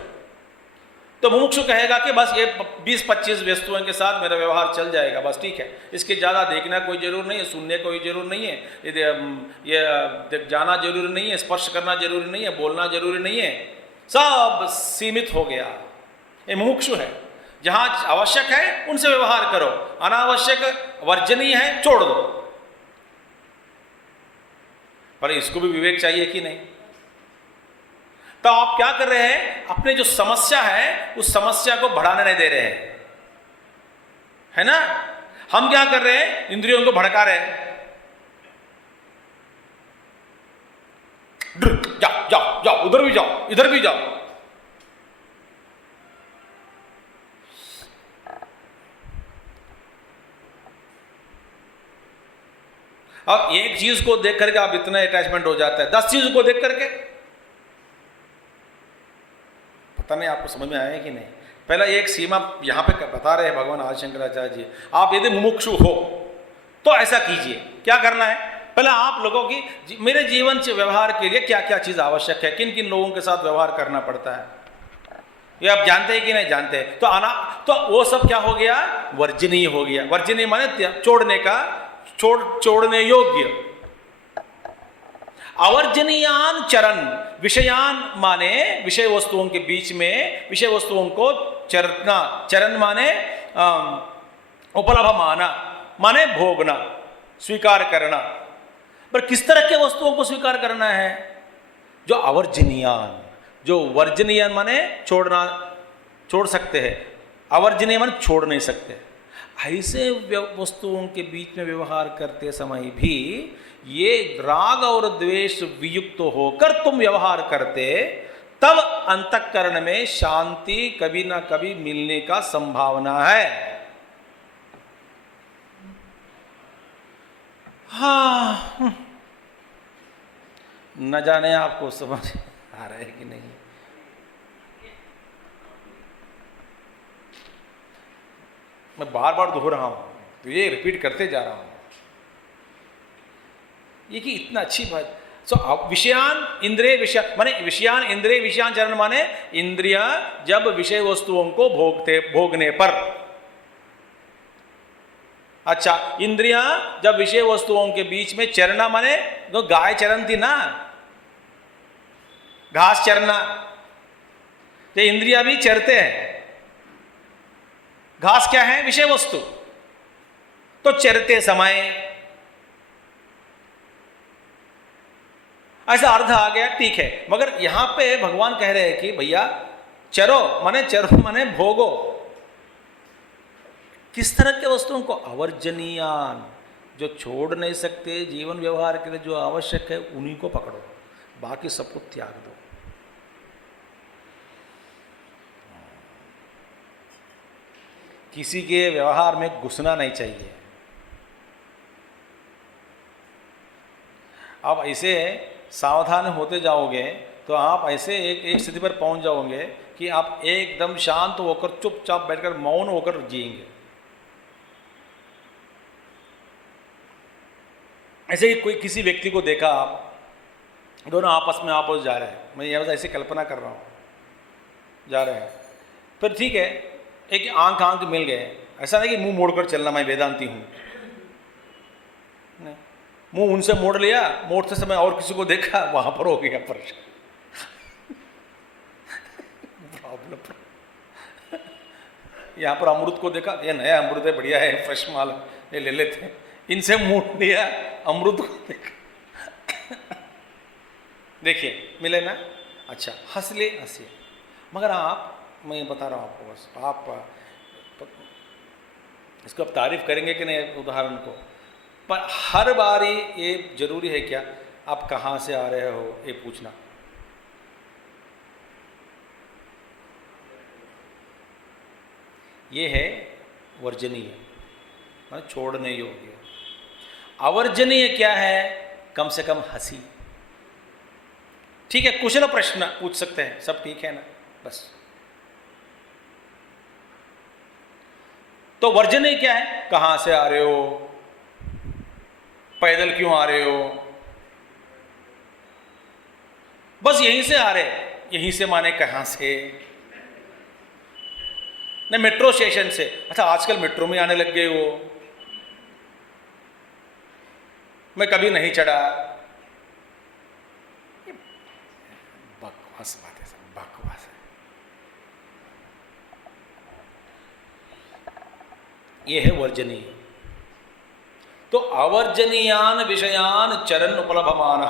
तो मुमुक्षु कहेगा कि बस ये 20-25 वस्तुओं के साथ मेरा व्यवहार चल जाएगा, बस ठीक है, इसके ज़्यादा देखना कोई जरूर नहीं है, सुनने कोई जरूर नहीं है, ये जाना जरूरी नहीं है, स्पर्श करना जरूरी नहीं है, बोलना जरूरी नहीं है, सब सीमित हो गया। ये मुमुक्षु है। जहाँ आवश्यक है उनसे व्यवहार करो, अनावश्यक वर्जनीय है छोड़ दो। पर इसको भी विवेक चाहिए कि नहीं? तो आप क्या कर रहे हैं, अपने जो समस्या है उस समस्या को बढ़ाने नहीं दे रहे हैं, है ना? हम क्या कर रहे हैं, इंद्रियों को भड़का रहे हैं। जाओ जाओ जाओ, उधर भी जाओ, इधर भी जाओ। अब एक चीज को देख करके आप इतना अटैचमेंट हो जाता है, 10 चीजों को देख करके। पता नहीं आपको समझ में आया कि नहीं? पहला एक सीमा यहां पे बता रहे हैं भगवान आदि शंकराचार्य जी, आप यदि मुमुक्षु हो तो ऐसा कीजिए। क्या करना है, पहले आप लोगों की मेरे जीवन से व्यवहार के लिए क्या क्या चीज आवश्यक है, किन किन लोगों के साथ व्यवहार करना पड़ता है, ये आप जानते हैं कि नहीं जानते? तो वो सब क्या हो गया, वर्जनीय हो गया। वर्जनीय माने छोड़ने का, छोड़ने योग्य। अवर्जनीयान चरण, विषयान माने विषय वस्तुओं के बीच में विषय वस्तुओं को चरना, चरण माने उपलब्ध माने भोगना, स्वीकार करना। पर किस तरह के वस्तुओं को स्वीकार करना है? जो अवर्जनीयान, जो वर्जनीयान माने छोड़ना, छोड़ सकते हैं, अवर्जनीय माने छोड़ नहीं सकते। ऐसे वस्तुओं के बीच में व्यवहार करते समय भी ये राग और द्वेष वियुक्त होकर तुम व्यवहार करते, तब अंतःकरण में शांति कभी ना कभी मिलने का संभावना है। हाँ, न जाने आपको समझ आ रहा है कि नहीं? मैं बार बार दोहरा रहा हूं, तो ये रिपीट करते जा रहा हूं, ये कि इतना अच्छी बात। विषयान इंद्रिय विषय माने विषयान इंद्रिय विषयान चरण माने इंद्रिया जब विषय वस्तुओं को भोगने पर। अच्छा, इंद्रिया जब विषय वस्तुओं के बीच में चरना माने तो गाय चरन थी ना, घास चरना, तो इंद्रिया भी चरते हैं। घास क्या है, विषय वस्तु। तो चरते समय ऐसा अर्थ आ गया, ठीक है। मगर यहां पे भगवान कह रहे हैं कि भैया चरो माने भोगो। किस तरह के वस्तुओं को? अवर्जनीयान, जो छोड़ नहीं सकते, जीवन व्यवहार के लिए जो आवश्यक है उन्हीं को पकड़ो, बाकी सबको त्याग दो। किसी के व्यवहार में घुसना नहीं चाहिए। आप ऐसे सावधान होते जाओगे तो आप ऐसे एक स्थिति पर पहुंच जाओगे कि आप एकदम शांत होकर चुपचाप बैठकर मौन होकर जिएंगे। ऐसे ही कोई किसी व्यक्ति को देखा, आप दोनों आपस में आपस जा रहे हैं, मैं यह ऐसे कल्पना कर रहा हूँ, जा रहे हैं, फिर ठीक है एक आंख मिल गए। ऐसा नहीं कि मुंह मोड़कर चलना, मैं वेदांती हूँ, नहीं, मुंह उनसे मोड़ लिया, मोड़ते समय और किसी को देखा, वहां पर हो गया परेशान। यहाँ पर अमृत को देखा, ये नया अमृत है, बढ़िया है, फ्रेश माल, ये ले लेते हैं, इनसे मूड लिया, अमृत को देखा। देखिए मिले ना, अच्छा हंसिए हंसिए, मगर आप, मैं बता रहा हूँ आपको, बस आप इसको आप तारीफ करेंगे कि नहीं उदाहरण को, पर हर बारी ये जरूरी है क्या आप कहाँ से आ रहे हो ये पूछना। ये है वर्जनीय, मतलब छोड़ने योग्य। अवर्जनीय क्या है, कम से कम हंसी, ठीक है, कुशल प्रश्न पूछ सकते हैं, सब ठीक है ना, बस। तो वर्जनीय क्या है, कहां से आ रहे हो, पैदल क्यों आ रहे हो, बस यहीं से आ रहे, यहीं से माने कहां से, नहीं मेट्रो स्टेशन से, अच्छा आजकल मेट्रो में आने लग गए हो, मैं कभी नहीं चढ़ा, बकवास बात है, सब बकवास है। ये है वर्जनीय। तो अवर्जनीयान विषयान चरण उपलभमान,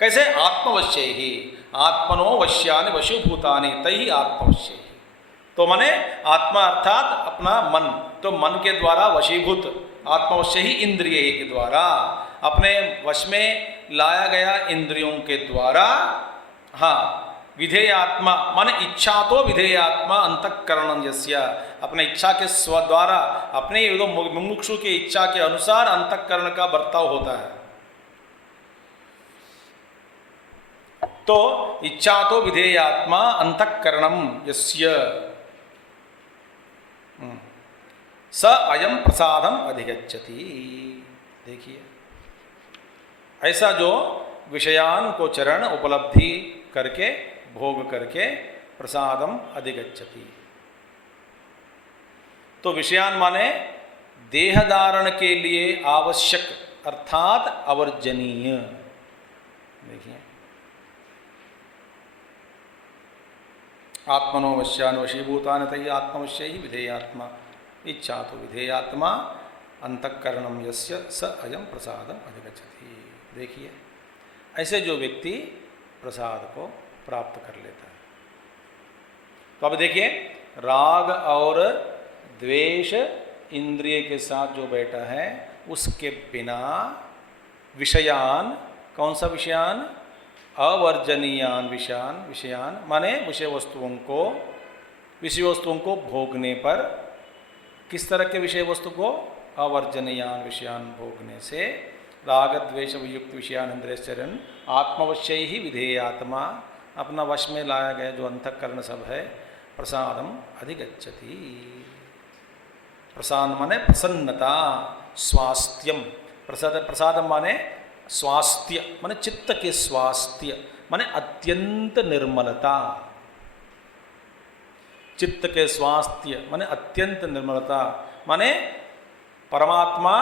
कैसे, आत्मवश्य ही, आत्मनो वश्यानि वशीभूतानि तैहि आत्मवश्य ही। तो माने आत्मा अर्थात अपना मन, तो मन के द्वारा वशीभूत, आत्मवश्य ही इंद्रिय के द्वारा, अपने वश में लाया गया इंद्रियों के द्वारा, हाँ, विधेयात्मा माने इच्छा तो विधेयात्मा अंतःकरण यस्य, अपने इच्छा के स्वद्वारा, अपने मुमुक्षु की इच्छा के अनुसार अंतःकरण का बर्ताव होता है। तो इच्छा तो विधेयात्मा अंतःकरणम यस्य स अयम प्रसादम अधिगच्छति। देखिए ऐसा जो विषयान को चरण उपलब्धि करके, भोग करके, प्रसादम अधिगच्छति। तो विषयान माने देह धारण के लिए आवश्यक अर्थात अवर्जनीय। देखिए आत्मनो वश्यान वशीभूतानि तैहि आत्मवश्य ही विधेयात्मा, इच्छा तो विधेयात्मा अंतःकरणम यस्य स अयम प्रसादम अधिगच्छति। देखिए ऐसे जो व्यक्ति प्रसाद को प्राप्त कर लेता है। तो अब देखिए राग और द्वेष इंद्रिय के साथ जो बैठा है, उसके बिना विषयान, कौन सा विषयान, अवर्जनीयान विषयान, विषयान माने विषय वस्तुओं को भोगने पर, किस तरह के विषय वस्तु को, अवर्जनीयान विषयान भोगने से, राग द्वेष वियुक्त विषयान इंद्रियश्चरण आत्मवश्य ही विधेयात्मा, अपना वश में लाया गया जो अंतःकरण सब है, प्रसादम अधिगच्छति। प्रसाद माने प्रसन्नता, स्वास्थ्यम, प्रसाद माने स्वास्थ्य, माने चित्त के स्वास्थ्य, माने अत्यंत निर्मलता, चित्त के स्वास्थ्य माने अत्यंत निर्मलता, माने परमात्मा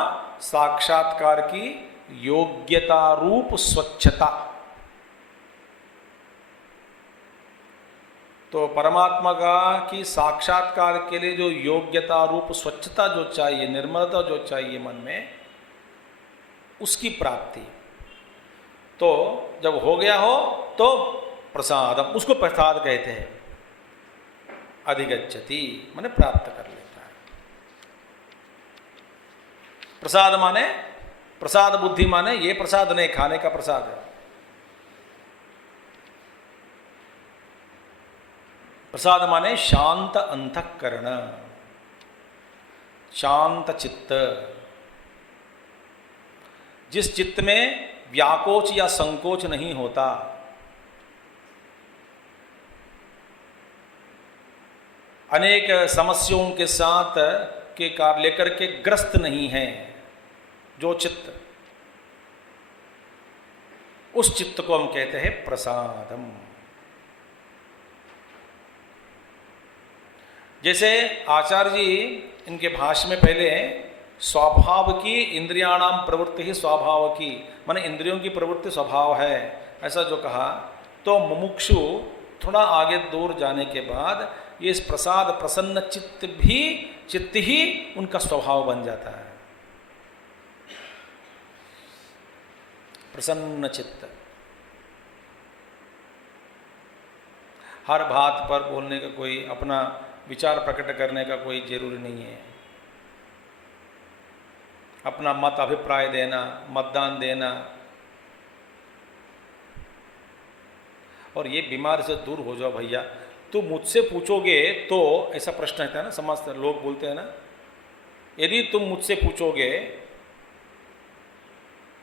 साक्षात्कार की योग्यता रूप स्वच्छता। तो परमात्मा का की साक्षात्कार के लिए जो योग्यता रूप स्वच्छता जो चाहिए, निर्मलता जो चाहिए मन में, उसकी प्राप्ति। तो जब हो गया हो तो प्रसादम, उसको प्रसाद कहते हैं। अधिगच्छति माने प्राप्त कर लेता है। प्रसाद माने, प्रसाद बुद्धि माने ये प्रसाद नहीं, खाने का प्रसाद है। प्रसाद माने शांत अंतःकरण, शांत चित्त, जिस चित्त में व्याकोच या संकोच नहीं होता, अनेक समस्याओं के साथ के कार्य लेकर के ग्रस्त नहीं है जो चित्त, उस चित्त को हम कहते हैं प्रसादम। जैसे आचार्य जी इनके भाष्य में पहले स्वभाव की, इंद्रियाणाम प्रवृत्ति ही स्वभाव की, माने इंद्रियों की प्रवृत्ति स्वभाव है, ऐसा जो कहा, तो मुमुक्षु थोड़ा आगे दूर जाने के बाद ये इस प्रसाद प्रसन्न चित्त ही उनका स्वभाव बन जाता है। प्रसन्न चित्त। हर बात पर बोलने का कोई अपना विचार प्रकट करने का कोई जरूरी नहीं है। अपना मत अभिप्राय देना, मतदान देना, और ये बीमारी से दूर हो जाओ भैया। तो मुझसे पूछोगे तो, ऐसा प्रश्न रहता है ना, समाज लोग बोलते हैं ना, यदि तुम मुझसे पूछोगे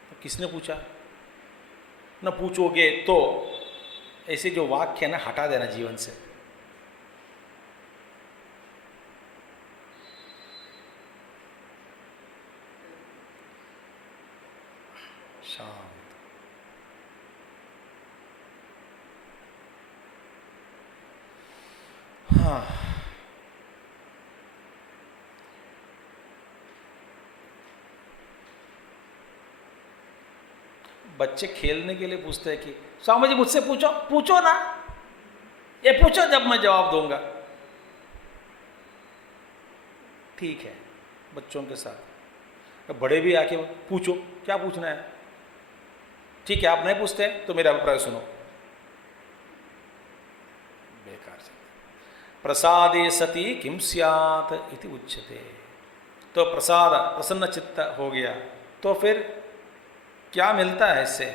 तो किसने पूछा, न पूछोगे तो, ऐसे जो वाक्य है ना हटा देना जीवन से। शांत। हाँ, बच्चे खेलने के लिए पूछते हैं कि स्वामी जी मुझसे पूछो, पूछो ना, ये पूछो जब मैं जवाब दूंगा। ठीक है, बच्चों के साथ। बड़े भी आके पूछो, क्या पूछना है? ठीक है, आप नहीं पूछते तो मेरा अभिप्राय सुनो। बेकार से। प्रसादे सती किम स्यात् इति उच्यते। तो प्रसाद, प्रसन्न चित्त हो गया तो फिर क्या मिलता है इससे?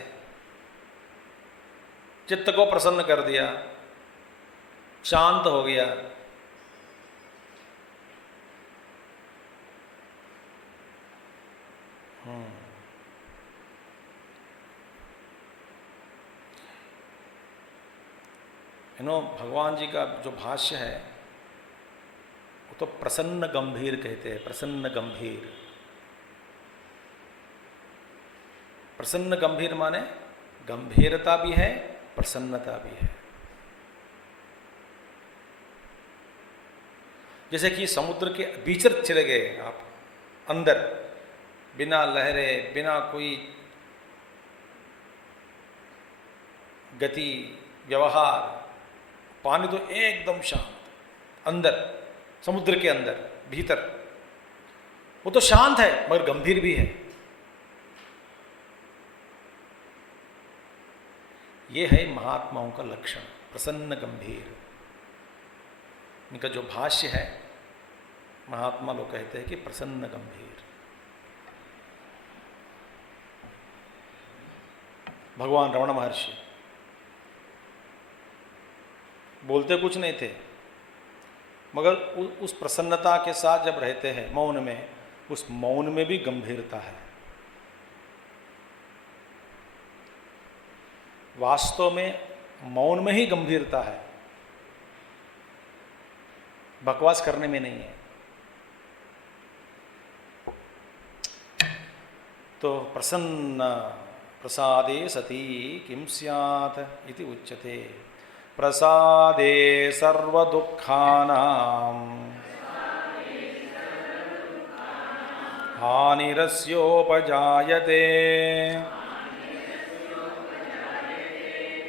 चित्त को प्रसन्न कर दिया, शांत हो गया, भगवान जी का जो भाष्य है वो तो प्रसन्न गंभीर कहते हैं। प्रसन्न गंभीर, प्रसन्न गंभीर माने गंभीरता भी है, प्रसन्नता भी है। जैसे कि समुद्र के बीच चले गए आप अंदर, बिना लहरें, बिना कोई गति व्यवहार, पानी तो एकदम शांत, अंदर समुद्र के अंदर भीतर वो तो शांत है मगर गंभीर भी है। ये है महात्माओं का लक्षण, प्रसन्न गंभीर। इनका जो भाष्य है, महात्मा लोग कहते हैं कि प्रसन्न गंभीर। भगवान रमण महर्षि बोलते कुछ नहीं थे मगर उस प्रसन्नता के साथ जब रहते हैं मौन में, उस मौन में भी गंभीरता है। वास्तव में मौन में ही गंभीरता है, बकवास करने में नहीं है। तो प्रसन्न प्रसादे सती किम स्यात् इति उच्यते। प्रसादे सर्वदुःखानां हानिरस्योपजायते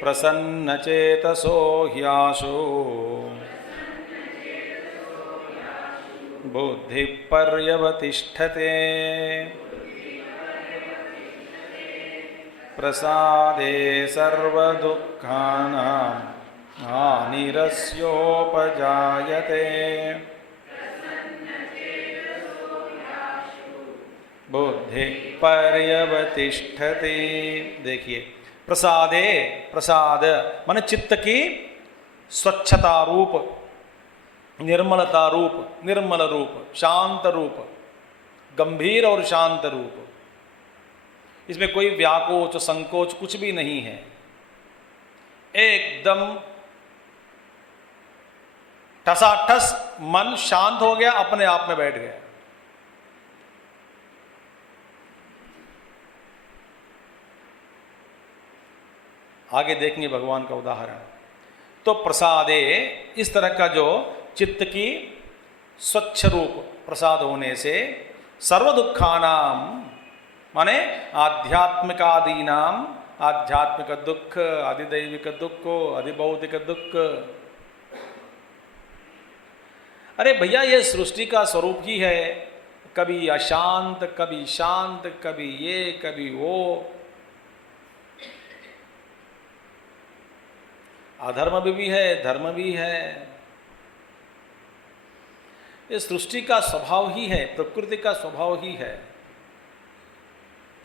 प्रसन्नचेतसो ह्याशो बुद्धिपर्यवतिष्ठते। प्रसादे सर्वदुःखानां हानिरस्योपजायते बुद्धिपर्यवतिष्ठते। देखिए, प्रसादे, प्रसाद माने चित्त की स्वच्छता रूप, निर्मलता रूप, निर्मल रूप, शांत रूप, गंभीर और शांत रूप। इसमें कोई व्याकोच संकोच कुछ भी नहीं है, एकदम ठसाठस मन शांत हो गया, अपने आप में बैठ गया। आगे देखेंगे भगवान का उदाहरण। तो प्रसादे, इस तरह का जो चित्त की स्वच्छ रूप प्रसाद होने से सर्व दुखानाम माने आध्यात्मिकादीनाम, आध्यात्मिक दुख, अधिदैविक दुख, अधिभौतिक दुख। अरे भैया, ये सृष्टि का स्वरूप ही है, कभी अशांत, कभी शांत, कभी ये, कभी वो। अधर्म भी है, धर्म भी है। ये सृष्टि का स्वभाव ही है, प्रकृति का स्वभाव ही है।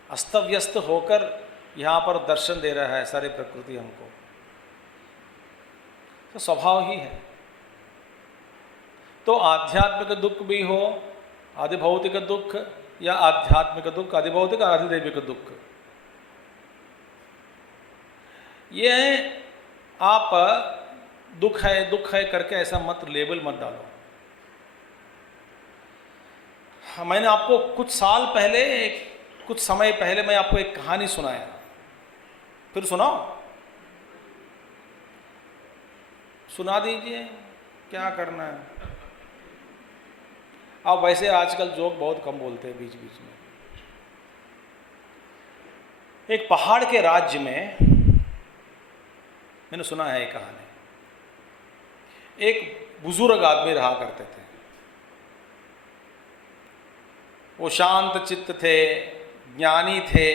अस्त व्यस्त होकर यहाँ पर दर्शन दे रहा है सारी प्रकृति हमको, तो स्वभाव ही है। तो आध्यात्मिक दुख भी हो, आधिभौतिक दुख, या आध्यात्मिक दुख, अधिभौतिक, अधिदैविक दुख, ये आप दुख है करके ऐसा मत लेबल मत डालो। मैंने आपको कुछ साल पहले, कुछ समय पहले मैं आपको एक कहानी सुनाया, फिर सुनाओ, सुना दीजिए, क्या करना है। आप वैसे आजकल जोक बहुत कम बोलते हैं बीच बीच में। एक पहाड़ के राज्य में मैंने सुना है एक कहानी। एक बुजुर्ग आदमी रहा करते थे, वो शांत चित्त थे, ज्ञानी थे,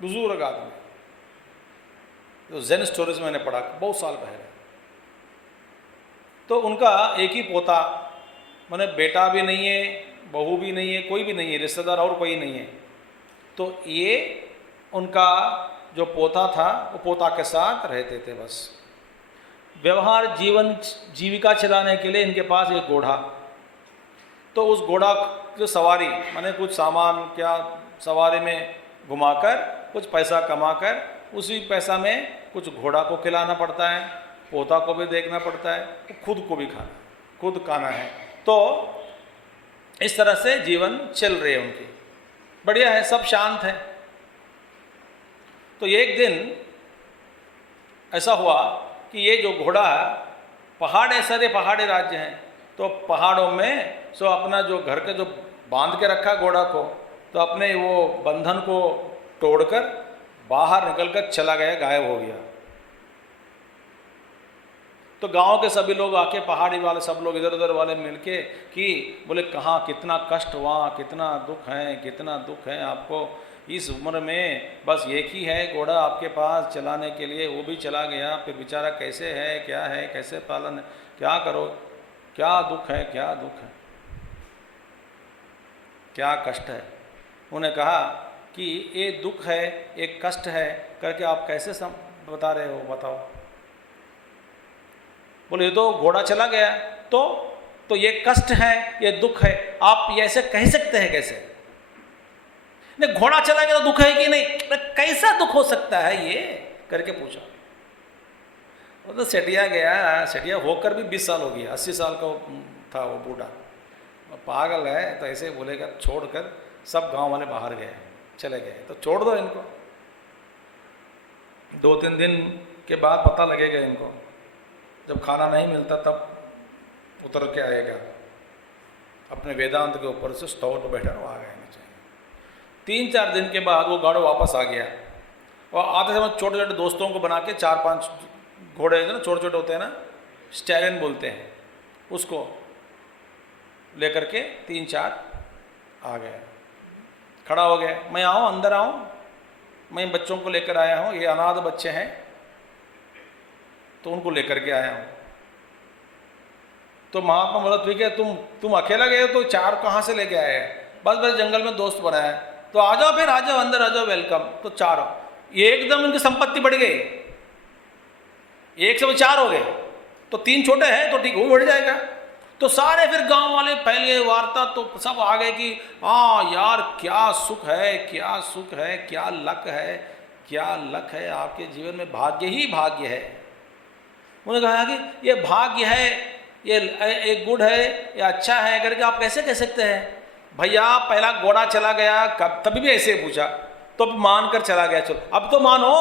बुजुर्ग आदमी। तो ज़ेन स्टोरीज मैंने पढ़ा बहुत साल पहले। तो उनका एक ही पोता, मैंने बेटा भी नहीं है, बहू भी नहीं है, कोई भी नहीं है, रिश्तेदार और कोई नहीं है। तो ये उनका जो पोता था वो पोता के साथ रहते थे। बस व्यवहार जीवन जीविका चलाने के लिए इनके पास एक घोड़ा, तो उस घोड़ा जो सवारी माने कुछ सामान क्या सवारी में घुमाकर कुछ पैसा कमाकर उसी पैसा में कुछ घोड़ा को खिलाना पड़ता है, पोता को भी देखना पड़ता है, तो खुद को भी खुद खाना है। तो इस तरह से जीवन चल रही है उनकी, बढ़िया है, सब शांत है। तो एक दिन ऐसा हुआ कि ये जो घोड़ा है, पहाड़ है, सारे पहाड़ी राज्य हैं, तो पहाड़ों में सो अपना जो घर के जो बांध के रखा घोड़ा को, तो अपने वो बंधन को तोड़कर बाहर निकलकर चला गया, गायब हो गया। तो गांव के सभी लोग आके, पहाड़ी वाले सब लोग इधर उधर वाले मिलके कि बोले कहाँ कितना कष्ट हुआ, कितना दुख है आपको इस उम्र में, बस एक ही है घोड़ा आपके पास चलाने के लिए, वो भी चला गया, फिर बेचारा कैसे है, कैसे पालन है, क्या करो, क्या दुख है, क्या कष्ट है। उन्हें कहा कि ये दुख है, एक कष्ट है करके आप कैसे बता रहे हो, बताओ। बोले ये तो घोड़ा चला गया, तो ये कष्ट है, ये दुख है, आप ये ऐसे कह सकते हैं कैसे? नहीं, घोड़ा चला गया तो दुख है कि नहीं, कैसा दुख हो सकता है ये करके पूछा। वो तो सेठिया गया, सेठिया होकर भी 20 साल हो गया, 80 साल का था वो बूढ़ा, पागल है, तो ऐसे बोलेगा। छोड़कर सब गांव वाले बाहर गए, चले गए, तो छोड़ दो इनको, 2-3 दिन के बाद पता लगेगा इनको, जब खाना नहीं मिलता तब उतर के आएगा अपने वेदांत के ऊपर से, स्टोर पर बैठा आ गया नीचे। 3-4 दिन के बाद वो गाड़ो वापस आ गया, और आते समय छोटे छोटे दोस्तों को बना के 4-5 घोड़े ना, छोटे छोटे होते हैं ना, स्टैलियन बोलते हैं उसको, लेकर के 3-4 आ गए, खड़ा हो गया। मैं आऊँ, अंदर आऊँ, मैं बच्चों को लेकर आया हूँ, ये अनाथ बच्चे हैं, तो उनको लेकर के आया हूँ। तो महात्मा बोला ठीक है, तुम अकेला गए हो, तो 4 कहाँ से लेके आए हैं? बस जंगल में दोस्त बनाया, तो आ जाओ, फिर आ जाओ, अंदर आ जाओ, वेलकम। तो 4 एकदम इनकी संपत्ति बढ़ गई, 1 से 4 हो गए, तो 3 छोटे हैं तो ठीक, वो बढ़ जाएगा। तो सारे फिर गांव वाले फैल गए, वार्ता तो सब आ गए कि हाँ यार, क्या सुख है, क्या लक है आपके जीवन में, भाग्य ही भाग्य है। उन्होंने कहा कि ये भाग्य है, ये एक गुड है, ये अच्छा है करके आप कैसे कह सकते हैं? भैया पहला घोड़ा चला गया, तभी भी ऐसे पूछा, तो अब मान कर चला गया, चलो अब तो मानो,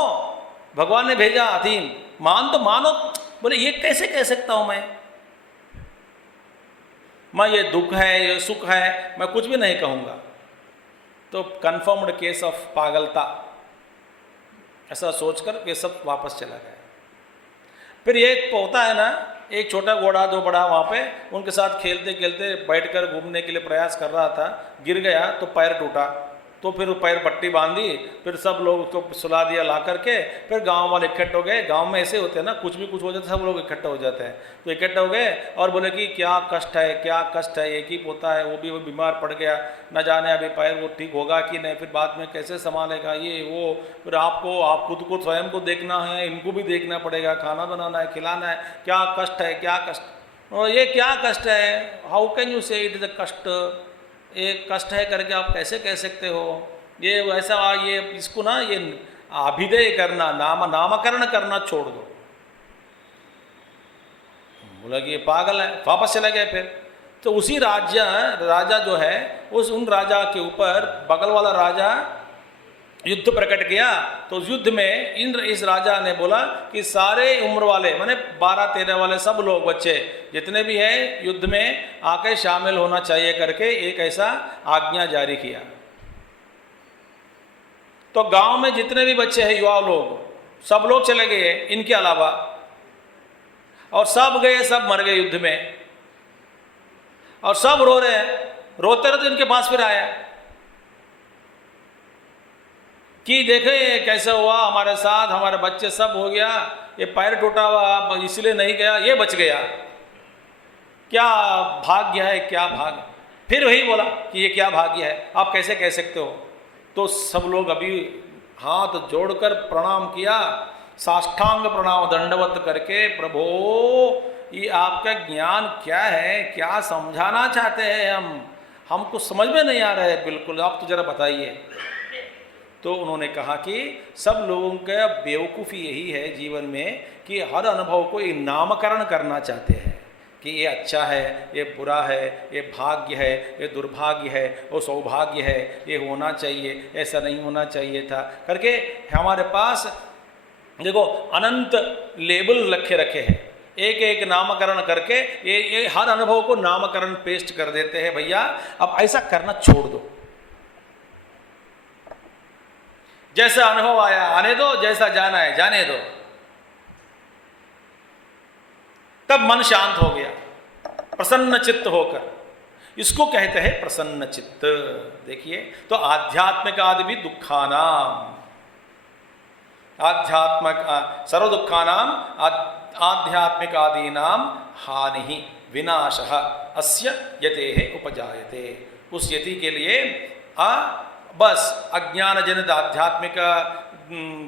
भगवान ने भेजा हथीम, मान तो मानो। बोले ये कैसे कह सकता हूं मैं ये दुख है, ये सुख है, मैं कुछ भी नहीं कहूँगा। तो कन्फर्म्ड केस ऑफ पागलता, ऐसा सोचकर वे सब वापस चला गया। फिर ये होता है ना, एक छोटा घोड़ा जो बड़ा वहाँ पे उनके साथ खेलते खेलते बैठकर घूमने के लिए प्रयास कर रहा था, गिर गया तो पैर टूटा, तो फिर पैर पट्टी बांधी, फिर सब लोग उसको सुला दिया ला करके, फिर गांव वाले इकट्ठे हो गए। गांव में ऐसे होते हैं ना, कुछ भी कुछ हो जाता है सब लोग इकट्ठे हो जाते हैं। तो इकट्ठे हो गए और बोले कि क्या कष्ट है, क्या कष्ट है, एक ही पोता है, वो भी बीमार पड़ गया, न जाने अभी पैर वो ठीक होगा कि नहीं, फिर बाद में कैसे संभालेगा ये वो, फिर आप खुद को स्वयं को देखना है, इनको भी देखना पड़ेगा, खाना बनाना है, खिलाना है, क्या कष्ट है, क्या कष्ट, और ये क्या कष्ट है, हाउ कैन यू से इट इज़ अ कष्ट, एक कष्ट है करके आप कैसे कह सकते हो, ये वैसा, ये इसको ना ये अभिधेय करना, नामकरण करना छोड़ दो। बोला कि ये पागल है, वापस चला गया। फिर तो उसी राजा जो है उन राजा के ऊपर बगल वाला राजा युद्ध प्रकट किया। तो उस युद्ध में इस राजा ने बोला कि सारे उम्र वाले माने 12-13 वाले सब लोग बच्चे जितने भी हैं युद्ध में आके शामिल होना चाहिए करके एक ऐसा आज्ञा जारी किया। तो गांव में जितने भी बच्चे हैं युवा लोग सब लोग चले गए इनके अलावा, और सब गए, सब मर गए युद्ध में, और सब रो रहे हैं। रोते रोते इनके पास फिर आया कि देखे कैसे हुआ हमारे साथ, हमारे बच्चे सब हो गया, ये पैर टूटा हुआ इसलिए नहीं गया, ये बच गया, क्या भाग्य है, क्या भाग्य। फिर वही बोला कि ये क्या भाग्य है, आप कैसे कह सकते हो। तो सब लोग अभी हाथ जोड़कर प्रणाम किया, साष्टांग प्रणाम दंडवत करके, प्रभो ये आपका ज्ञान क्या है, क्या समझाना चाहते हैं, हमको समझ में नहीं आ रहा है बिल्कुल, आप तो जरा बताइए। तो उन्होंने कहा कि सब लोगों का बेवकूफ़ी यही है जीवन में कि हर अनुभव को ये नामकरण करना चाहते हैं कि ये अच्छा है, ये बुरा है, ये भाग्य है, ये दुर्भाग्य है, वो सौभाग्य है, ये होना चाहिए, ऐसा नहीं होना चाहिए था करके हमारे पास देखो अनंत लेबल रखे हैं, एक एक नामकरण करके ये हर अनुभव को नामकरण पेस्ट कर देते हैं। भैया अब ऐसा करना छोड़ दो, जैसा अनुभव आया आने दो, जैसा जाना है जाने दो। तब मन शांत हो गया प्रसन्न चित्त होकर, इसको कहते हैं प्रसन्न चित्त। देखिए तो आध्यात्मिक आदि भी दुखानाम, आध्यात्मिक सर्व दुखानाम आध्यात्मिक आदीनाम हानि विनाशः अस्य यतेः उपजायते। उस यति के लिए बस अज्ञान जनित आध्यात्मिक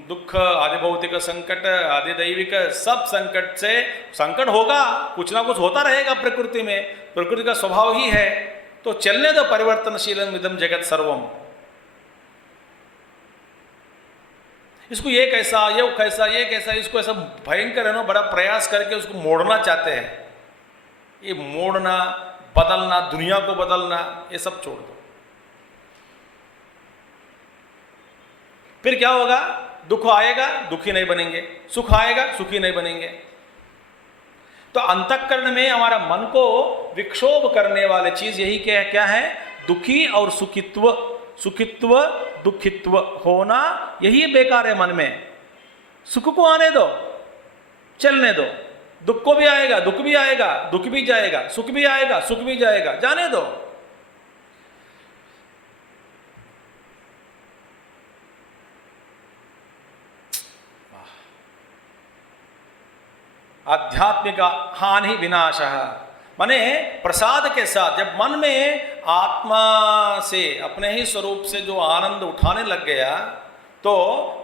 दुख, आदि भौतिक संकट, आदि दैविक सब संकट से, संकट होगा, कुछ ना कुछ होता रहेगा प्रकृति में, प्रकृति का स्वभाव ही है, तो चलने दो, परिवर्तनशीलम इदम जगत सर्वम। इसको ये कैसा, ये कैसा, ये कैसा, इसको ऐसा भयंकर है ना, बड़ा प्रयास करके उसको मोड़ना चाहते हैं। ये मोड़ना, बदलना, दुनिया को बदलना, ये सब छोड़ दो। फिर क्या होगा, दुख आएगा, दुखी नहीं बनेंगे, सुख आएगा, सुखी नहीं बनेंगे। तो अंतःकरण में हमारा मन को विक्षोभ करने वाली चीज यही क्या है, दुखी और सुखित्व, सुखित्व दुखित्व होना, यही बेकार है मन में। सुख को आने दो, चलने दो, दुख को भी आएगा, दुख भी आएगा, दुख भी जाएगा, सुख भी आएगा, सुख भी जाएगा, जाने दो। आध्यात्मिक हानि विनाशः, माने प्रसाद के साथ जब मन में आत्मा से, अपने ही स्वरूप से जो आनंद उठाने लग गया, तो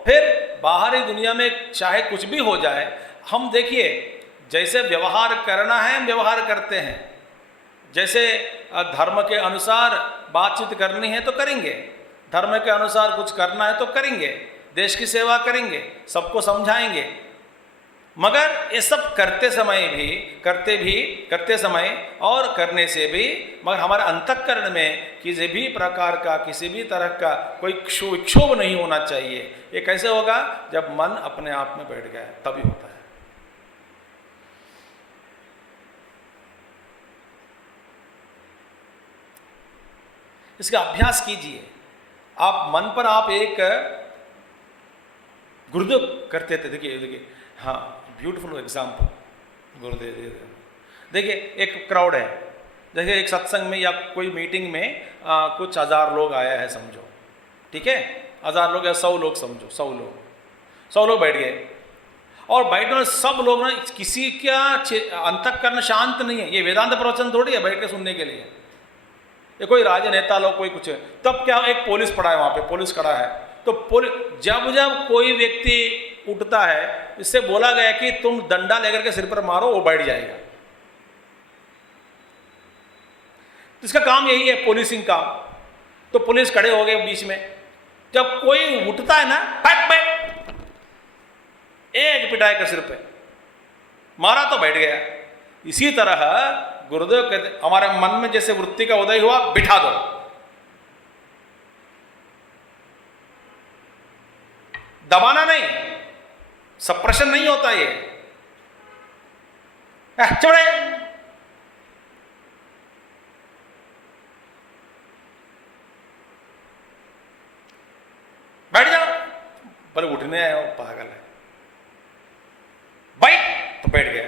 फिर बाहरी दुनिया में चाहे कुछ भी हो जाए, हम देखिए जैसे व्यवहार करना है हम व्यवहार करते हैं, जैसे धर्म के अनुसार बातचीत करनी है तो करेंगे, धर्म के अनुसार कुछ करना है तो करेंगे, देश की सेवा करेंगे, सबको समझाएंगे। मगर ये सब करते समय और करने से भी, मगर हमारे अंतःकरण में किसी भी प्रकार का, किसी भी तरह का कोई विक्षोभ नहीं होना चाहिए। ये कैसे होगा, जब मन अपने आप में बैठ गया तभी होता है। इसका अभ्यास कीजिए आप, मन पर आप एक गुरुदेव करते थे, देखिए हाँ ब्यूटीफुल एग्जाम्पल गुरुदेव। देखिए एक क्राउड है, देखिए एक सत्संग में या कोई मीटिंग में कुछ 1000 लोग आया है समझो, ठीक है, 1000 लोग या 100 लोग समझो, 100 लोग बैठ गए, और बैठने वाले सब लोग ना, किसी का अंतःकरण शांत नहीं है। ये वेदांत प्रवचन थोड़ी है बैठ के सुनने के लिए, ये कोई राजनेता लोग कोई कुछ है। तब क्या, एक पुलिस पड़ा है वहां पे, पुलिस खड़ा है, तो पुलिस जब जब कोई व्यक्ति उठता है, इससे बोला गया कि तुम डंडा लेकर के सिर पर मारो, वो बैठ जाएगा। इसका काम यही है, पुलिसिंग काम। तो पुलिस खड़े हो गए बीच में, जब कोई उठता है ना, बैठ बैठ, एक पिटाई का सिर पे मारा तो बैठ गया। इसी तरह गुरुदेव कहते हमारे मन में जैसे वृत्ति का उदय हुआ, बिठा दो, दबाना नहीं, सप्रेशन नहीं होता ये, चढ़े बैठ जाओ, पर उठने आए हो, पागल है, बैठ तो बैठ गया।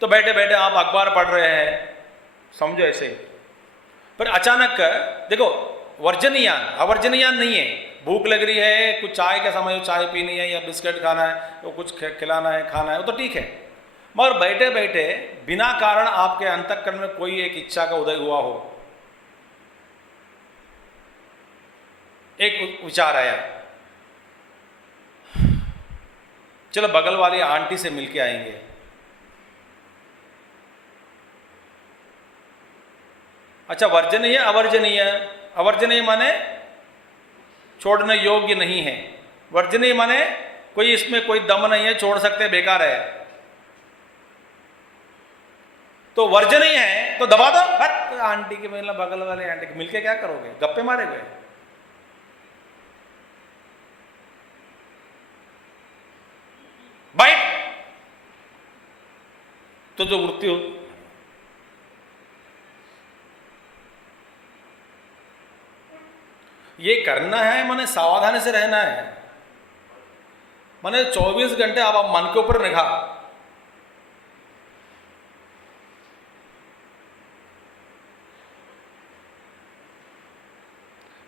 तो बैठे बैठे आप अखबार पढ़ रहे हैं, समझो ऐसे ही, पर अचानक देखो, वर्जनीयान अवर्जनीयान नहीं है। भूख लग रही है, कुछ चाय का समय हो, चाय पीनी है या बिस्किट खाना है, तो कुछ खिलाना है, खाना है, वो तो ठीक है। मगर बैठे बैठे बिना कारण आपके अंतःकरण में कोई एक इच्छा का उदय हुआ हो, एक विचार आया, चलो बगल वाली आंटी से मिलके आएंगे। अच्छा, वर्जनीय अवर्जनीय, अवर्जनीय माने छोड़ने योग्य नहीं है, वर्जनीय माने कोई इसमें कोई दम नहीं है, छोड़ सकते, बेकार है। तो वर्जनीय है तो दबा दो, बस आंटी के मिलना, बगल वाले आंटी के मिलके क्या करोगे, गप्पे मारेगे। बाइट तो जो वृत्ति हो, ये करना है, माने सावधानी से रहना है, माने 24 घंटे आप मन के ऊपर निगाह।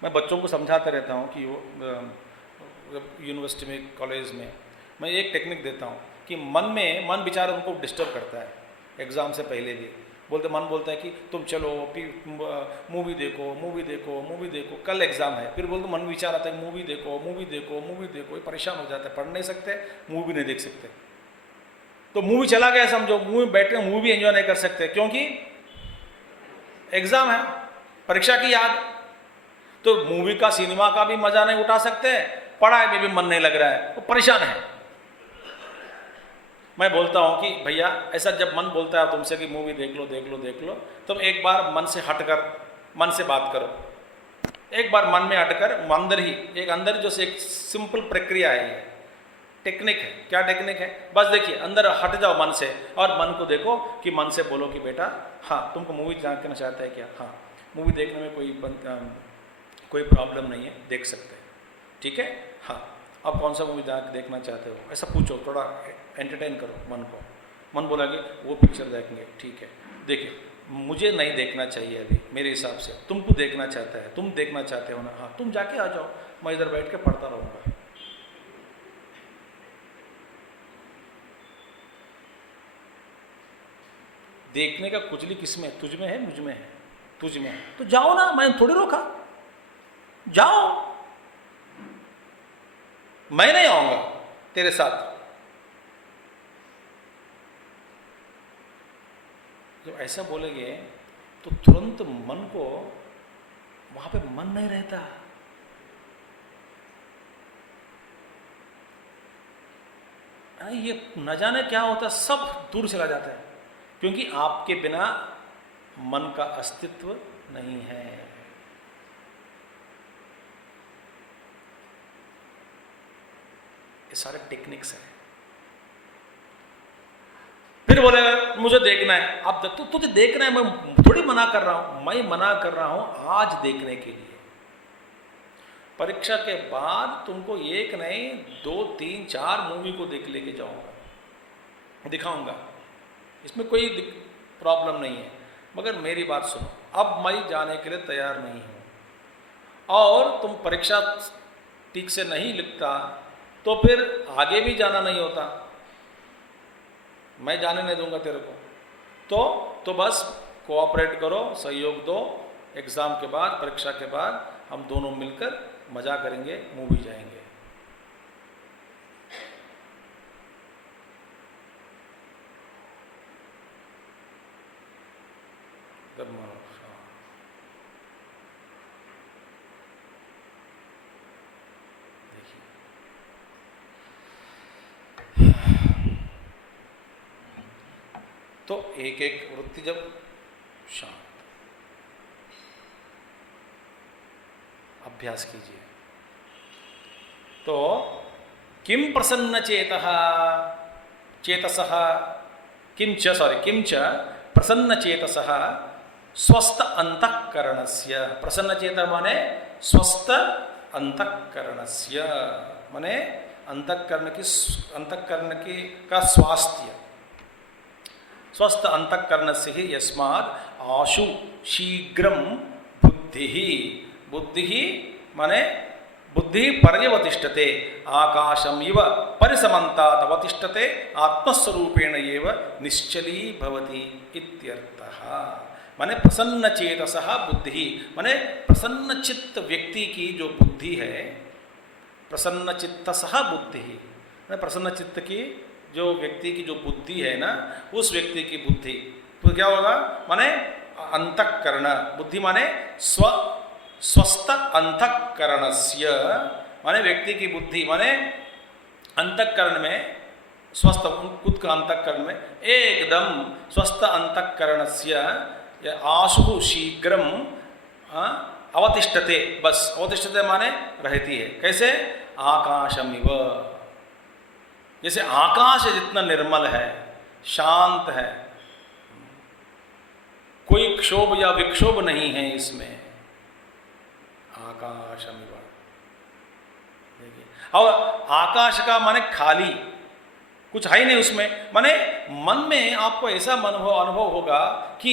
मैं बच्चों को समझाते रहता हूँ कि यूनिवर्सिटी में, कॉलेज में मैं एक टेक्निक देता हूँ कि मन विचार उनको डिस्टर्ब करता है। एग्ज़ाम से पहले भी मन बोलता है कि तुम चलो मूवी देखो, कल एग्ज़ाम है, फिर बोलते मन विचार आता है मूवी देखो, परेशान हो जाता है, पढ़ नहीं सकते, मूवी नहीं देख सकते। तो मूवी चला गया समझो, मूवी बैठ के मूवी एंजॉय नहीं कर सकते, क्योंकि एग्ज़ाम है, परीक्षा की याद। तो मूवी का, सिनेमा का भी मजा नहीं उठा सकते, पढ़ाई में भी मन नहीं लग रहा है, वो परेशान है। मैं बोलता हूं कि भैया ऐसा जब मन बोलता है तुमसे कि मूवी देख लो, तुम एक बार मन से हटकर मन से बात करो, एक बार मन में हटकर अंदर ही जो एक सिंपल प्रक्रिया है, टेक्निक है। क्या टेक्निक है? बस देखिए, अंदर हट जाओ मन से और मन को देखो कि मन से बोलो कि बेटा हाँ, तुमको मूवी देखना चाहता है क्या? हाँ, मूवी देखने में कोई प्रॉब्लम नहीं है, देख सकते हैं, ठीक है। हाँ, अब कौन सा मूवी देखना चाहते हो, ऐसा पूछो, थोड़ा एंटरटेन करो मन को। मन बोला कि वो पिक्चर देखेंगे, ठीक है, देखिए मुझे नहीं देखना चाहिए अभी, मेरे हिसाब से तुमको देखना चाहता है, तुम देखना चाहते हो ना, हाँ तुम जाके आ जाओ, मैं इधर बैठ के पढ़ता रहूँगा। देखने का कुचली किसमें? तुझ में है, मुझ में है, तुझ में है, तो जाओ ना, मैंने थोड़ी रोका, जाओ, मैं नहीं आऊंगा तेरे साथ। जब ऐसा बोलेंगे तो तुरंत मन को वहां पे मन नहीं रहता। ये न जाने क्या होता, सब दूर चला जाता है, क्योंकि आपके बिना मन का अस्तित्व नहीं है। ये सारे टेक्निक्स हैं। फिर बोले मुझे देखना है, आप तो तुझे देखना है, मैं थोड़ी मना कर रहा हूं, मैं मना कर रहा हूं आज देखने के लिए। परीक्षा के बाद तुमको एक नहीं 2 3 4 मूवी को लेके जाऊंगा, दिखाऊंगा, इसमें कोई प्रॉब्लम नहीं है। मगर मेरी बात सुनो, अब मैं जाने के लिए तैयार नहीं हूँ और तुम परीक्षा ठीक से नहीं लिखता तो फिर आगे भी जाना नहीं होता, मैं जाने नहीं दूंगा तेरे को। तो बस कोऑपरेट करो, सहयोग दो, एग्ज़ाम के बाद, परीक्षा के बाद हम दोनों मिलकर मज़ा करेंगे, मूवी जाएंगे। तो एक एक वृत्ति जब शांत, अभ्यास कीजिए। तो किम प्रसन्न चेतसः किंच प्रसन्न चेतसः स्वस्थ अंतःकरणस्य। प्रसन्न चेत माने स्वस्थ अंतःकरणस्य, माने अंतःकरण की का स्वास्थ्य। स्वस्थ अंतःकरण से ही यस्माद् आशु शीघ्रम बुद्धि माने बुद्धि पर्यवतिष्ठते आकाशम इव परिसमन्तात् अवतिष्ठते आत्मस्वरूपेण एव निश्चली भवति इत्यर्थः। माने प्रसन्न चेतसः बुद्धि, माने प्रसन्न चित्त व्यक्ति की जो बुद्धि है, प्रसन्न चित्तसः बुद्धि, माने प्रसन्न चित्त की जो व्यक्ति की जो बुद्धि है ना, उस व्यक्ति की बुद्धि तो क्या होगा, माने अंतःकरण, बुद्धि माने स्वस्थ अंतःकरणस्य, माने व्यक्ति की बुद्धि माने अंतःकरण में स्वस्थ, खुद का अंतःकरण में एकदम स्वस्थ अंतःकरणस्य आशु शीघ्रम अवतिष्ठते। बस अवतिष्ठते माने रहती है। कैसे? आकाशमिव, जैसे आकाश जितना निर्मल है, शांत है, कोई क्षोभ या विक्षोभ नहीं है इसमें, आकाशमिव। देखिए, और आकाश का माने खाली, कुछ है ही नहीं उसमें। माने मन में आपको ऐसा अनुभव होगा कि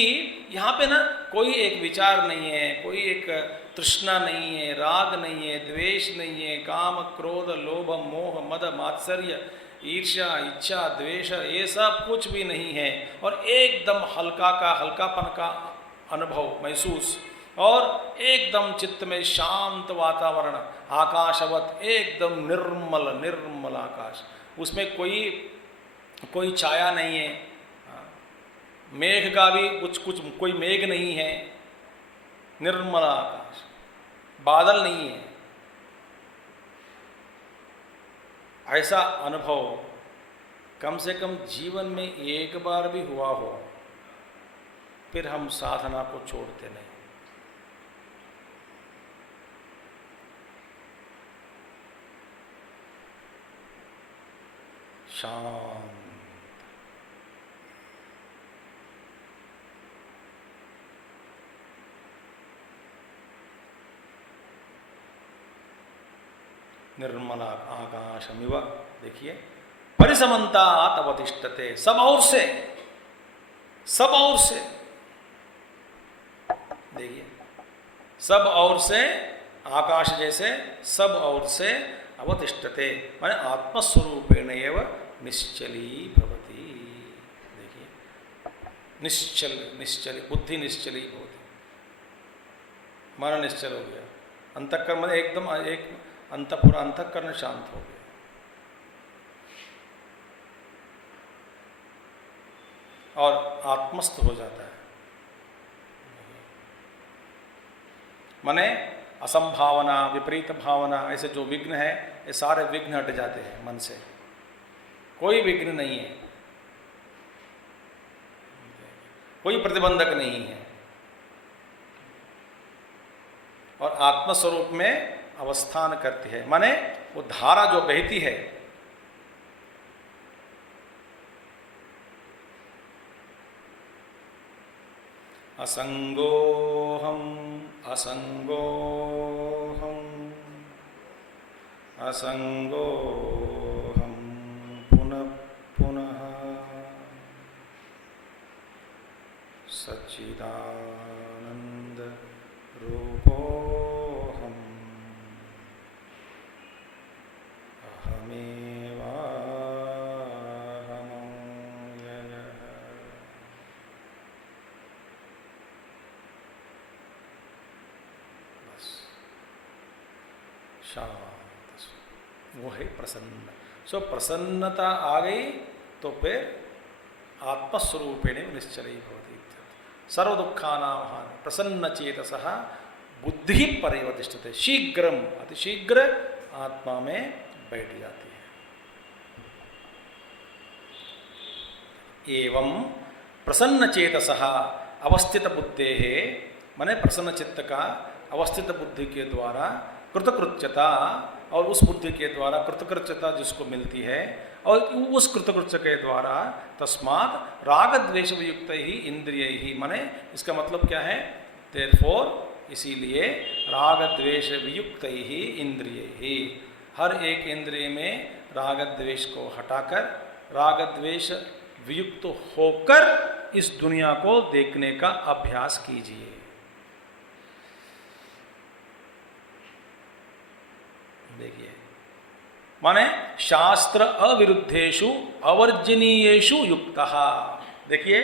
यहाँ पे ना कोई एक विचार नहीं है, कोई एक तृष्णा नहीं है, राग नहीं है, द्वेष नहीं है, काम क्रोध लोभ मोह मद मात्सर्य ईर्ष्या इच्छा द्वेष, ये सब कुछ भी नहीं है। और एकदम हल्कापन का अनुभव महसूस, और एकदम चित्त में शांत वातावरण, आकाशवत एकदम निर्मल आकाश, उसमें कोई छाया नहीं है, मेघ का भी कुछ कोई मेघ नहीं है, निर्मल आकाश, बादल नहीं है। ऐसा अनुभव कम से कम जीवन में एक बार भी हुआ हो, फिर हम साधना को छोड़ते नहीं। शांत, निर्मल आकाशमिव। देखिए, परिसमन्तात् अवतिष्ठते, सब और से देखिए, सब और से, आकाश जैसे सब और से अवतिष्ठते माने आत्मस्वरूपेण एव निश्चली भवति। देखिए, निश्चल बुद्धि निश्चली भवति, मन निश्चल हो गया, अंतःकरण में एकदम एक पूरा अंतःकरण शांत हो गया। और आत्मस्थ हो जाता है। माने असंभावना, विपरीत भावना, ऐसे जो विघ्न है, ये सारे विघ्न हट जाते हैं मन से, कोई विघ्न नहीं है, कोई प्रतिबंधक नहीं है। और आत्मस्वरूप में अवस्थान करती है, माने वो धारा जो बहती है, असंगोहम पुनः पुनः सच्चिदानंद सच्चिदानंद रूपोऽहम् अहमेवाहमव्ययः। बस शांत, वो है प्रसन्न। सो प्रसन्नता आ गई तो फिर आत्मस्वरूपेण निश्चलई भवति। सर्व दुखानां हानि प्रसन्न चेतसः बुद्धि परैव तिष्ठते। शीघ्रम अतिशीघ्र आत्मा में बैठ जाती है। एवं प्रसन्न चेतसः अवस्थित बुद्धेः, माने प्रसन्न चित्त का अवस्थित बुद्धि के द्वारा कृतकृत्यता, और उस बुद्धि के द्वारा कृतकृत्यता जिसको मिलती है, और उस कृतकृत्य के द्वारा तस्मात् राग द्वेष वियुक्त ही इंद्रिय ही, माने इसका मतलब क्या है, देयरफॉर इसीलिए राग द्वेष वियुक्त ही इंद्रिय ही, हर एक इंद्रिय में राग द्वेष को हटाकर राग द्वेष वियुक्त होकर इस दुनिया को देखने का अभ्यास कीजिए। देखिए, माने शास्त्र अविरुद्धेषु अवर्जनीयेषु युक्तः। देखिए,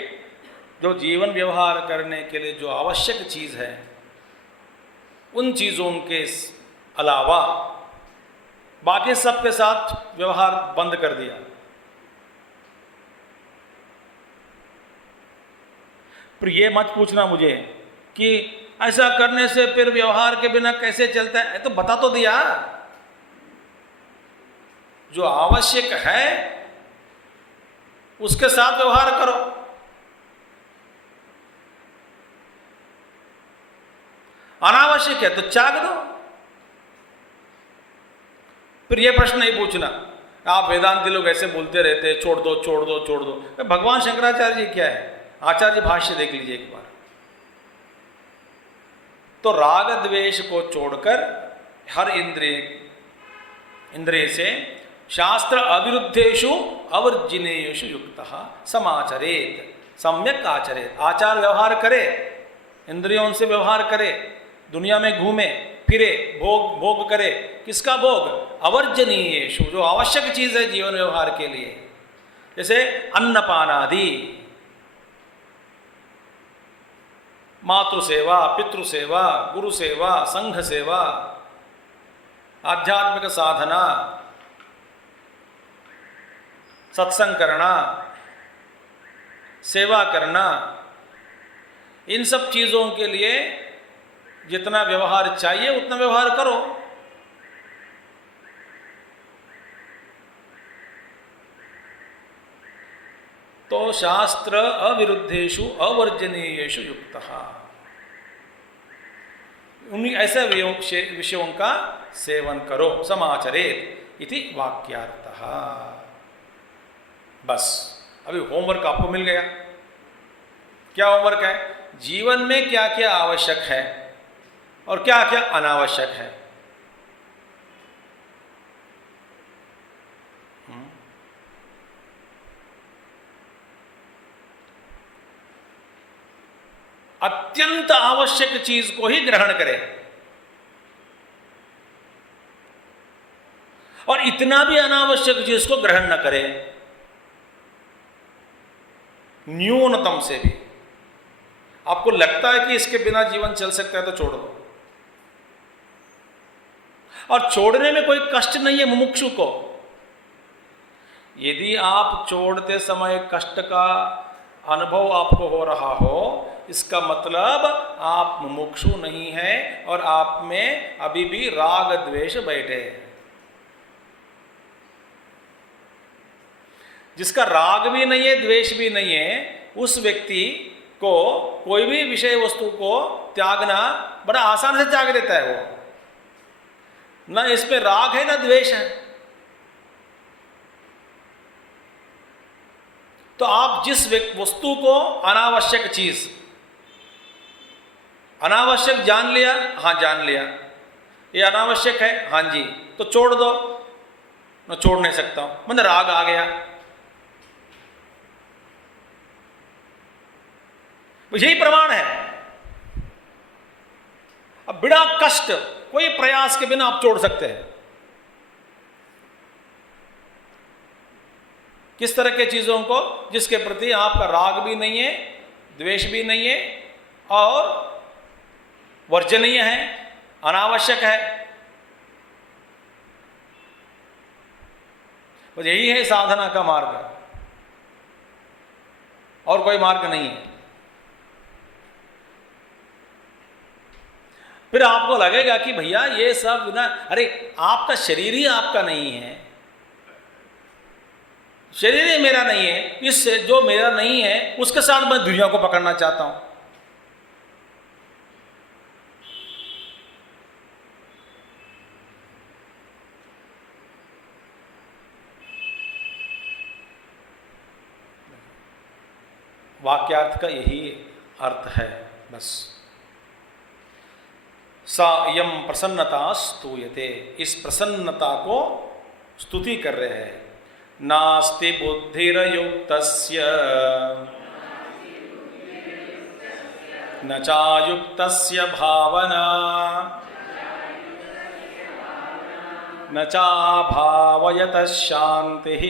जो जीवन व्यवहार करने के लिए जो आवश्यक चीज है, उन चीजों के अलावा बाकी सबके साथ व्यवहार बंद कर दिया। पर ये मत पूछना मुझे कि ऐसा करने से फिर व्यवहार के बिना कैसे चलता है, तो बता तो दिया। जो आवश्यक है उसके साथ व्यवहार करो। अनावश्यक है तो त्याग दो। फिर यह प्रश्न नहीं पूछना, आप वेदांती लोग ऐसे बोलते रहते हैं, छोड़ दो छोड़ दो छोड़ दो। भगवान शंकराचार्य जी क्या है, आचार्य भाष्य देख लीजिए एक बार। तो राग द्वेष को छोड़कर हर इंद्रिय से शास्त्र अविरुद्धेषु अवर्जिनेषु युक्तः समाचरेत, सम्यक आचरेत। आचार व्यवहार करे, इंद्रियों से व्यवहार करे, दुनिया में घूमे फिरे, भोग करे। किसका भोग? अवर्जनीयेषु, जो आवश्यक चीज है जीवन व्यवहार के लिए, जैसे अन्नपान आदि, मातृसेवा, पितृसेवा, गुरु सेवा, संघ सेवा, आध्यात्मिक साधना, सत्संग करना, सेवा करना, इन सब चीजों के लिए जितना व्यवहार चाहिए उतना व्यवहार करो। तो शास्त्र अविरुद्धेषु अवर्जनीयेषु युक्तः, उन्हीं ऐसे विषयों का सेवन करो। समाचरेत इति वाक्यार्थः। बस अभी होमवर्क आपको मिल गया। क्या होमवर्क है? जीवन में क्या क्या आवश्यक है और क्या क्या अनावश्यक है। अत्यंत आवश्यक चीज को ही ग्रहण करें, और इतना भी अनावश्यक चीज को ग्रहण न करें। न्यूनतम से भी आपको लगता है कि इसके बिना जीवन चल सकता है तो छोड़ दो। और छोड़ने में कोई कष्ट नहीं है मुमुक्षु को। यदि आप छोड़ते समय कष्ट का अनुभव आपको हो रहा हो, इसका मतलब आप मुमुक्षु नहीं है और आप में अभी भी राग द्वेष बैठे। जिसका राग भी नहीं है, द्वेष भी नहीं है, उस व्यक्ति को कोई भी विषय वस्तु को त्यागना बड़ा आसान से त्याग देता है। वो ना इसमें राग है ना द्वेष है। तो आप जिस वस्तु को अनावश्यक चीज, अनावश्यक जान लिया, हाँ जान लिया, ये अनावश्यक है, हाँ जी, तो छोड़ दो। मैं छोड़ नहीं सकता हूं, मतलब राग आ गया। तो यही प्रमाण है। अब बिना कष्ट, कोई प्रयास के बिना आप छोड़ सकते हैं। किस तरह के चीजों को, जिसके प्रति आपका राग भी नहीं है, द्वेष भी नहीं है और वर्जनीय है, अनावश्यक है। तो यही है साधना का मार्ग, और कोई मार्ग नहीं है। फिर आपको लगेगा कि भैया ये सब ना, अरे आपका शरीर ही आपका नहीं है, शरीर ही मेरा नहीं है, इससे जो मेरा नहीं है उसके साथ मैं दुनिया को पकड़ना चाहता हूं। वाक्यार्थ का यही अर्थ है बस। सा यम प्रसन्नता स्तूयते, इस प्रसन्नता को स्तुति कर रहे हैं। नास्ति बुद्धिरयुक्तस्य न चायुक्तस्य भावना न चाभावयतः शान्तिः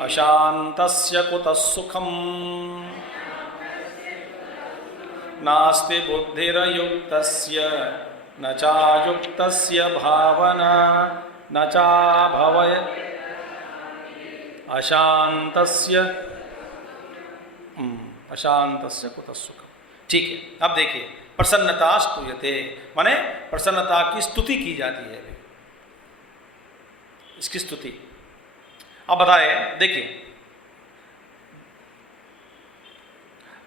अशान्तस्य कुतः सुखम्। नास्ति बुद्धिरयुक्तस्य न चायुक्तस्य भावना न चाभावयत् अशान्तस्य कुतः सुखम्। ठीक है, अब देखिए, प्रसन्नता स्तूयते माने प्रसन्नता की स्तुति की जाती है, इसकी स्तुति। अब बताए, देखिए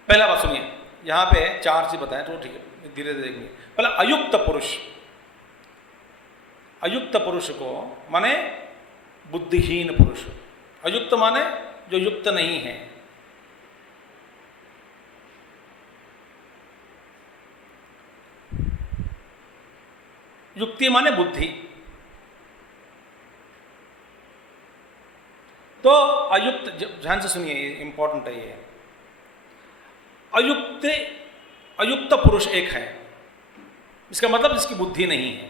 पहला बात सुनिए, यहां पे चार चीज बताएं तो ठीक है, धीरे धीरे देखेंगे। पहला अयुक्त पुरुष, अयुक्त पुरुष को माने बुद्धिहीन पुरुष। अयुक्त माने जो युक्त नहीं है। युक्ति माने बुद्धि। तो अयुक्त, ध्यान से सुनिए, इंपॉर्टेंट है ये। अयुक्त पुरुष एक है, इसका मतलब जिसकी बुद्धि नहीं है।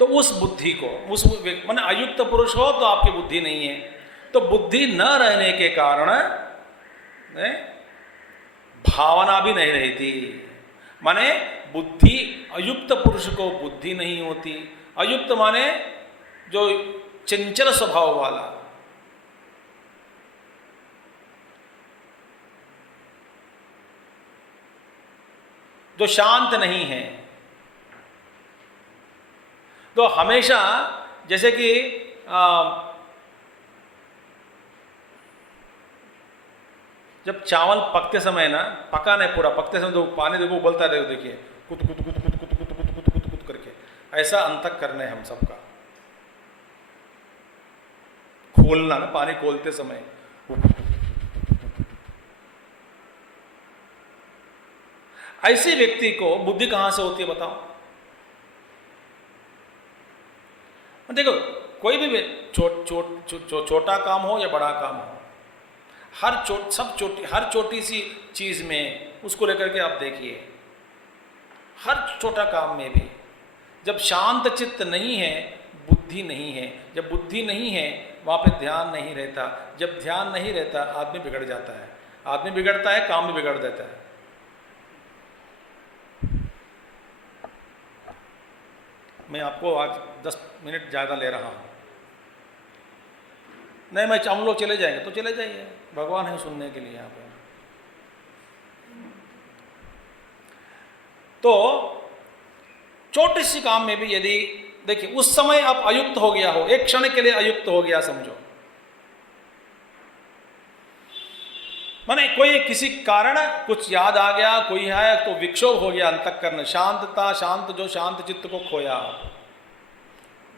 तो उस बुद्धि को, उस माने अयुक्त पुरुष हो तो आपकी बुद्धि नहीं है, तो बुद्धि न रहने के कारण भावना भी नहीं रहती। माने बुद्धि, अयुक्त पुरुष को बुद्धि नहीं होती। अयुक्त माने जो चंचल स्वभाव वाला, जो शांत नहीं है, तो हमेशा जैसे कि जब चावल पकते समय ना, पका नहीं पूरा, पकते समय तो पानी देखो उबलता रहे, देखिए कुत कुत कुत कुत कुत कुत कुत कुत कुत कुत करके, ऐसा अंतःकरण है हम सबका। खोलना ना, पानी खोलते समय ऐसे व्यक्ति को बुद्धि कहां से होती है बताओ? देखो, कोई भी छोटा काम हो या बड़ा काम हो, हर छोटी सी चीज में उसको लेकर के आप देखिए, हर छोटा काम में भी जब शांत चित्त नहीं है, बुद्धि नहीं है, जब बुद्धि नहीं है वहां पे ध्यान नहीं रहता। जब ध्यान नहीं रहता आदमी बिगड़ जाता है, आदमी बिगड़ता है, काम भी बिगड़ देता है। मैं आपको आज 10 मिनट ज़्यादा ले रहा हूँ। नहीं, मैं हम लोग चले जाएंगे तो चले जाइए, भगवान है सुनने के लिए यहाँ पे। तो छोटे सी काम में भी यदि देखिए, उस समय आप अयुक्त हो गया हो, एक क्षण के लिए अयुक्त हो गया समझो, माने कोई किसी कारण कुछ याद आ गया, कोई है तो विक्षोभ हो गया अंतःकरण, शांतता, जो शांत चित्त को खोया,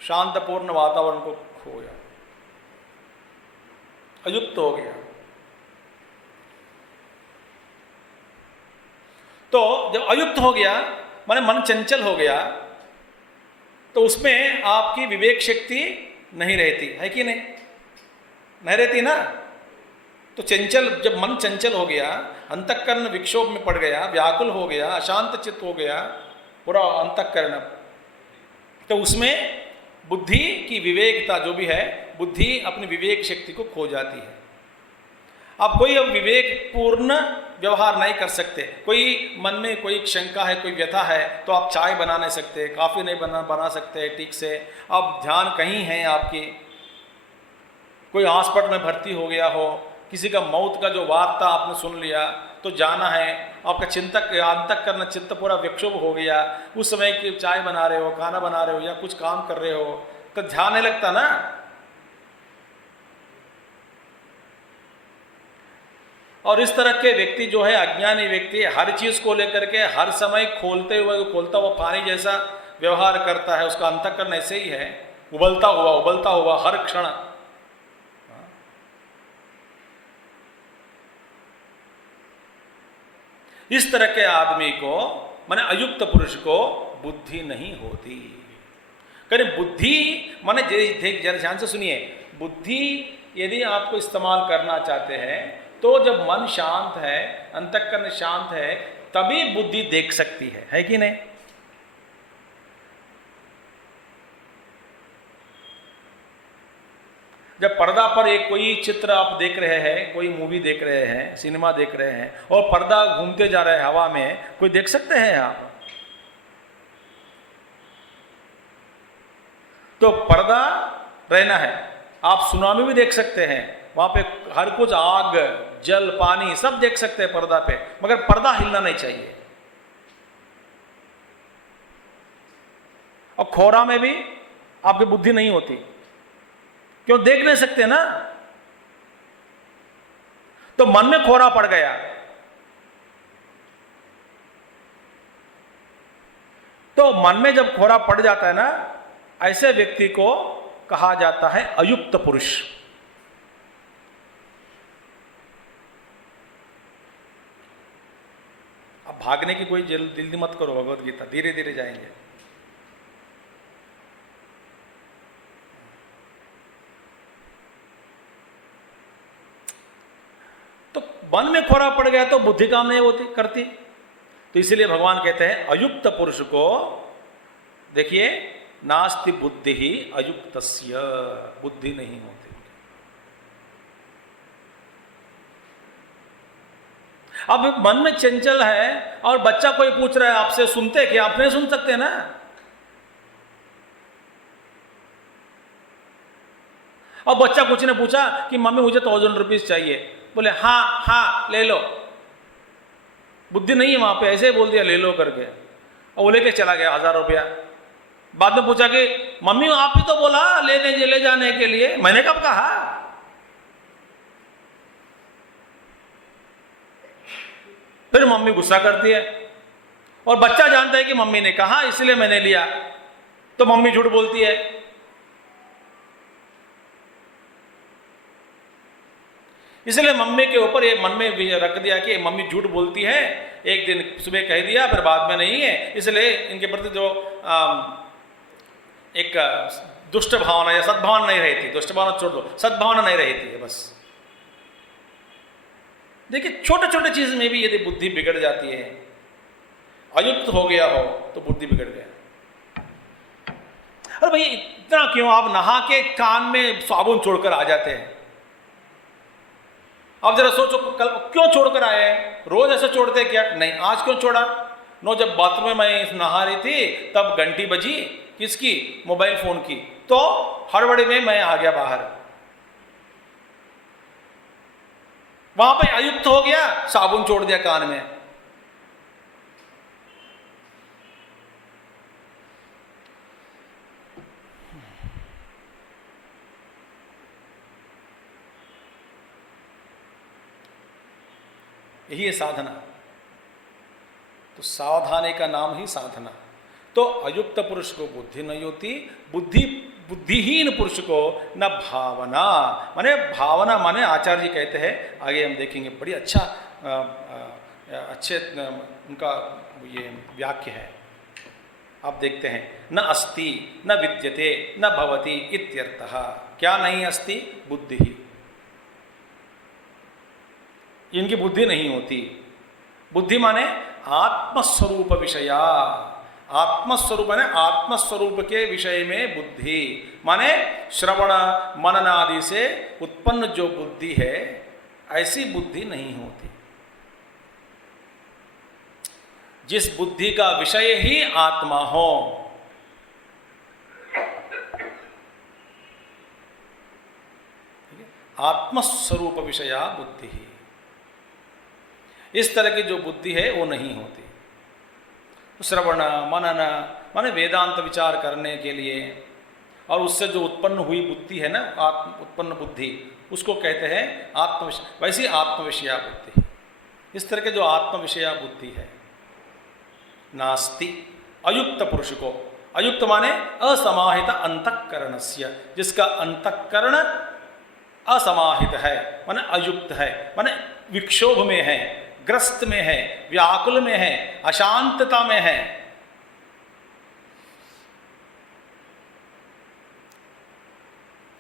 शांतपूर्ण वातावरण को खोया, अयुक्त हो गया। तो जब अयुक्त हो गया माने मन चंचल हो गया, तो उसमें आपकी विवेक शक्ति नहीं रहती है कि नहीं, नहीं रहती ना। तो चंचल, जब मन चंचल हो गया, अंतःकरण विक्षोभ में पड़ गया, व्याकुल हो गया, अशांत चित्त हो गया पूरा अंतःकरण, तो उसमें बुद्धि की विवेकता जो भी है, बुद्धि अपनी विवेक शक्ति को खो जाती है। आप कोई अब विवेक पूर्ण व्यवहार नहीं कर सकते। कोई मन में कोई शंका है, कोई व्यथा है, तो आप चाय बना नहीं सकते, काफ़ी नहीं बना सकते ठीक से। अब ध्यान कहीं है आपकी, कोई हॉस्पिटल में भर्ती हो गया हो, किसी का मौत का जो वार्ता आपने सुन लिया तो जाना है, आपका चिंतक अंतःकरण चित्त पूरा विक्षोभ हो गया, उस समय की चाय बना रहे हो, खाना बना रहे हो या कुछ काम कर रहे हो, तो ध्यान नहीं लगता ना। और इस तरह के व्यक्ति जो है, अज्ञानी व्यक्ति, हर चीज को लेकर के हर समय खोलता हुआ पानी जैसा व्यवहार करता है। उसका अंतःकरण ऐसे ही है, उबलता हुआ हर क्षण। इस तरह के आदमी को, माने अयुक्त पुरुष को बुद्धि नहीं होती। कहीं बुद्धि माने जरा ध्यान से सुनिए, बुद्धि यदि आपको इस्तेमाल करना चाहते हैं तो जब मन शांत है, अंतःकरण शांत है, तभी बुद्धि देख सकती है कि नहीं। जब पर्दा पर एक कोई चित्र आप देख रहे हैं, कोई मूवी देख रहे हैं, सिनेमा देख रहे हैं, और पर्दा घूमते जा रहा है हवा में, कोई देख सकते हैं आप? तो पर्दा रहना है। आप सुनामी भी देख सकते हैं, वहां पे हर कुछ आग जल पानी सब देख सकते हैं पर्दा पे, मगर पर्दा हिलना नहीं चाहिए। और खोरा में भी आपकी बुद्धि नहीं होती, क्यों? देख नहीं सकते ना। तो मन में खोरा पड़ गया, तो मन में जब खोरा पड़ जाता है ना, ऐसे व्यक्ति को कहा जाता है अयुक्त पुरुष। अब भागने की कोई जल्दी मत करो, भगवत गीता धीरे धीरे जाएंगे। तो मन में खोरा पड़ गया तो बुद्धि काम नहीं होती करती। तो इसलिए भगवान कहते हैं अयुक्त पुरुष को, देखिए, नास्ति बुद्धि ही अयुक्तस्य, बुद्धि नहीं होती। अब मन में चंचल है और बच्चा कोई पूछ रहा है आपसे, सुनते क्या? आप नहीं सुन सकते ना। और बच्चा कुछ ने पूछा कि मम्मी मुझे 1000 रुपीज चाहिए, बोले हाँ हाँ ले लो। बुद्धि नहीं है वहां पे, ऐसे ही बोल दिया ले लो करके, और वो लेके चला गया 1000 रुपया। बाद में पूछा कि मम्मी आप ही तो बोला ले जाने के लिए, मैंने कब कहा? फिर मम्मी गुस्सा करती है, और बच्चा जानता है कि मम्मी ने कहा इसलिए मैंने लिया, तो मम्मी झूठ बोलती है। इसलिए मम्मी के ऊपर ये मन में भी रख दिया कि मम्मी झूठ बोलती है, एक दिन सुबह कह दिया फिर बाद में नहीं है, इसलिए इनके प्रति जो एक दुष्ट भावना या सद्भावना नहीं रहती। दुष्ट भावना छोड़ दो, सद्भावना नहीं रहती है बस। देखिए छोटे छोटे चीज में भी यदि बुद्धि बिगड़ जाती है, अयुक्त हो गया हो तो बुद्धि बिगड़ गया। अरे भाई इतना क्यों? आप नहा के कान में साबुन छोड़कर आ जाते हैं। अब जरा सोचो, कल क्यों छोड़कर आए हैं? रोज ऐसे छोड़ते क्या? नहीं, आज क्यों छोड़ा? नो, जब बाथरूम में मैं नहा रही थी तब घंटी बजी, किसकी? मोबाइल फोन की, तो हड़बड़ी में मैं आ गया बाहर, वहां पे अयुक्त हो गया, साबुन छोड़ दिया कान में। यही है साधना। तो सावधानी का नाम ही साधना। तो अयुक्त पुरुष को बुद्धि नहीं होती, बुद्धिहीन पुरुष को न भावना। माने भावना माने आचार्य जी कहते हैं, आगे हम देखेंगे, बड़ी अच्छे उनका ये वाक्य है। आप देखते हैं, न अस्ति न विद्यते न भवति इत्यर्थः। क्या नहीं अस्ति? बुद्धि ही। इनकी बुद्धि नहीं होती। बुद्धि माने आत्मस्वरूप विषया। आत्मस्वरूप माने आत्मस्वरूप के विषय में बुद्धि, माने श्रवण मनन आदि से उत्पन्न जो बुद्धि है, ऐसी बुद्धि नहीं होती। जिस बुद्धि का विषय ही आत्मा हो, आत्मस्वरूप विषया बुद्धि ही, इस तरह की जो बुद्धि है वो नहीं होती। श्रवण मनन माने वेदांत विचार करने के लिए, और उससे जो उत्पन्न हुई बुद्धि है ना, उत्पन्न बुद्धि, उसको कहते हैं आत्मविषय। वैसी आत्मविषया बुद्धि, इस तरह के जो आत्मविषया बुद्धि है, नास्ति अयुक्त पुरुष को। अयुक्त माने असमाहित अंतःकरणस्य, जिसका अंतःकरण असमाहित है, माने अयुक्त है, माने विक्षोभ में है, ग्रस्त में है, व्याकुल में है, अशांतता में है।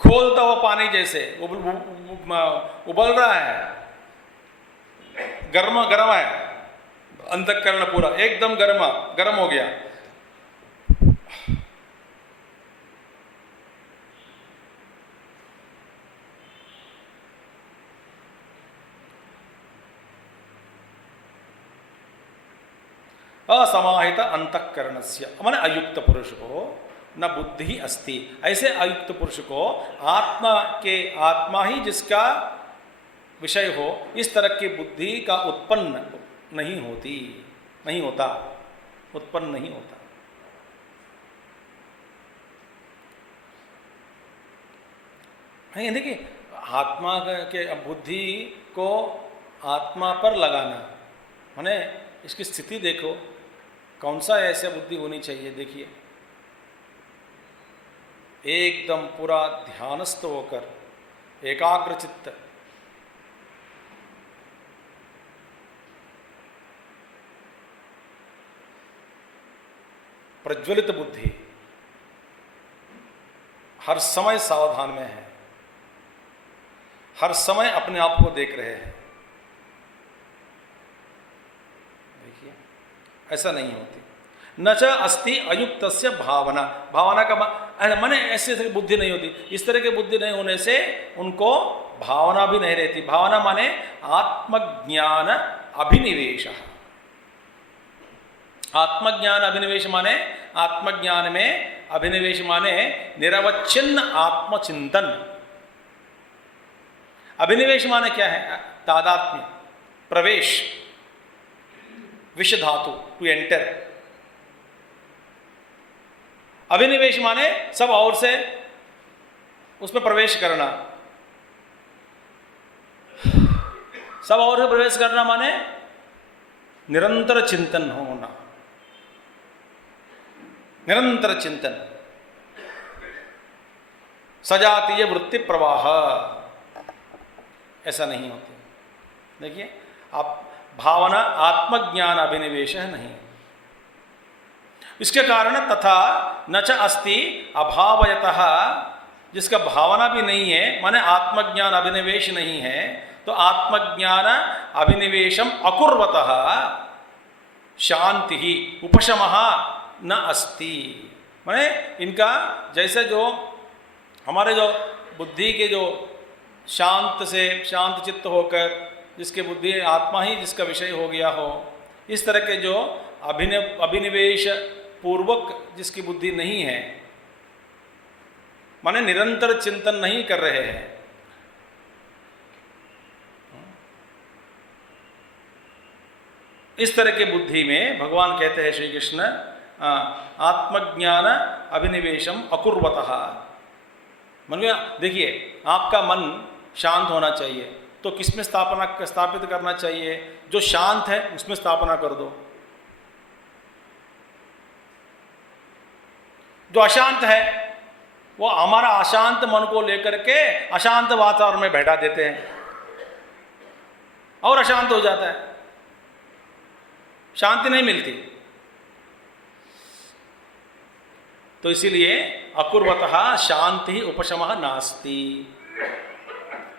खोलता हुआ पानी जैसे उबल रहा है, गर्म गर्म है, अंतःकरण पूरा एकदम गर्म हो गया। असमाहित अंतःकरणस्य माने अयुक्त पुरुष को न बुद्धि अस्ति। ऐसे अयुक्त पुरुष को आत्मा ही जिसका विषय हो, इस तरह की बुद्धि का उत्पन्न नहीं होता, उत्पन्न नहीं होता। देखिए, आत्मा के बुद्धि को आत्मा पर लगाना, माने इसकी स्थिति देखो, कौन सा ऐसा बुद्धि होनी चाहिए। देखिए, एकदम पूरा ध्यानस्थ होकर, एकाग्र चित्त, प्रज्वलित बुद्धि, हर समय सावधान में है, हर समय अपने आप को देख रहे हैं। देखिए, ऐसा नहीं होती। न च अस्ति अयुक्तस्य भावना। भावना का माने ऐसे बुद्धि नहीं होती। इस तरह की बुद्धि नहीं होने से उनको भावना भी नहीं रहती। भावना माने आत्मज्ञान अभिनिवेश। आत्मज्ञान अभिनिवेश माने, आत्मज्ञान में अभिनिवेश माने निरवच्छिन्न आत्मचिंतन। अभिनिवेश माने क्या है? तादात्म्य, प्रवेश, विष धातु, टू एंटर। अभिनिवेश माने सब और से उसमें प्रवेश करना। सब और से प्रवेश करना माने निरंतर चिंतन होना, निरंतर चिंतन, सजातीय वृत्ति प्रवाह। ऐसा नहीं होती। देखिए, आप भावना आत्मज्ञान अभिनिवेश नहीं। इसके कारण तथा न च अस्ति अभावयतः, जिसका भावना भी नहीं है, माने आत्मज्ञान अभिनिवेश नहीं है, तो आत्मज्ञान अभिनिवेशम अकुर्वतः शांति ही उपशमः न अस्ति। माने इनका जैसे जो हमारे जो बुद्धि के जो शांत से शांत चित्त होकर, जिसके बुद्धि आत्मा ही जिसका विषय हो गया हो, इस तरह के जो अभिनिवेश पूर्वक जिसकी बुद्धि नहीं है, माने निरंतर चिंतन नहीं कर रहे हैं, इस तरह के बुद्धि में भगवान कहते हैं श्री कृष्ण आत्मज्ञान अभिनिवेशम अकुर्वतः। मन में देखिए, आपका मन शांत होना चाहिए, तो किसमें स्थापित करना चाहिए? जो शांत है उसमें स्थापना कर दो। जो अशांत है वो हमारा अशांत मन को लेकर के अशांत वातावरण में बैठा देते हैं और अशांत हो जाता है, शांति नहीं मिलती। तो इसीलिए अकुर्वतः शांति उपशमः नास्ति।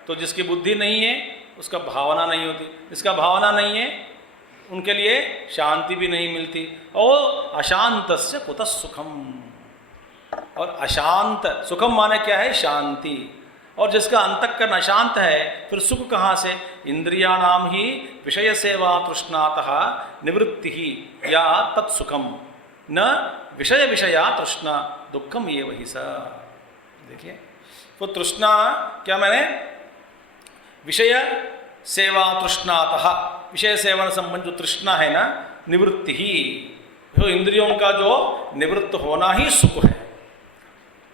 तो जिसकी बुद्धि नहीं है उसका भावना नहीं होती, जिसका भावना नहीं है उनके लिए शांति भी नहीं मिलती। और अशांतस्य कुतः सुखम, और अशांत सुखम माने क्या है? शांति। और जिसका अंतःकरण अशांत है फिर सुख कहाँ से? इंद्रियाणाम ही विषय सेवा तृष्णातः निवृत्ति ही या तत्सुखम न विषय विषया तृष्णा दुखम ये वही सा। देखिए वो तृष्णा क्या मैंने? विषय सेवा तृष्णातः, विषय सेवन संबंध जो तृष्णा है ना, निवृत्ति ही, तो इंद्रियों का जो निवृत्त होना ही सुख है,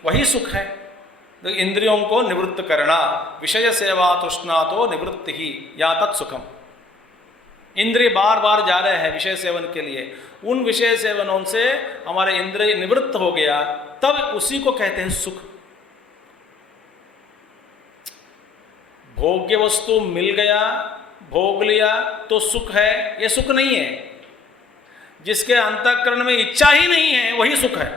वही सुख है। तो इंद्रियों को निवृत्त करना, विषय सेवा तृष्णा तो निवृत्ति ही या तत्सुखम। इंद्रिय बार बार जा रहे हैं विषय सेवन के लिए, उन विषय सेवनों से हमारे इंद्रिय निवृत्त हो गया, तब उसी को कहते हैं सुख। भोग्य वस्तु मिल गया, भोग लिया तो सुख है, ये सुख नहीं है। जिसके अंतःकरण में इच्छा ही नहीं है वही सुख है।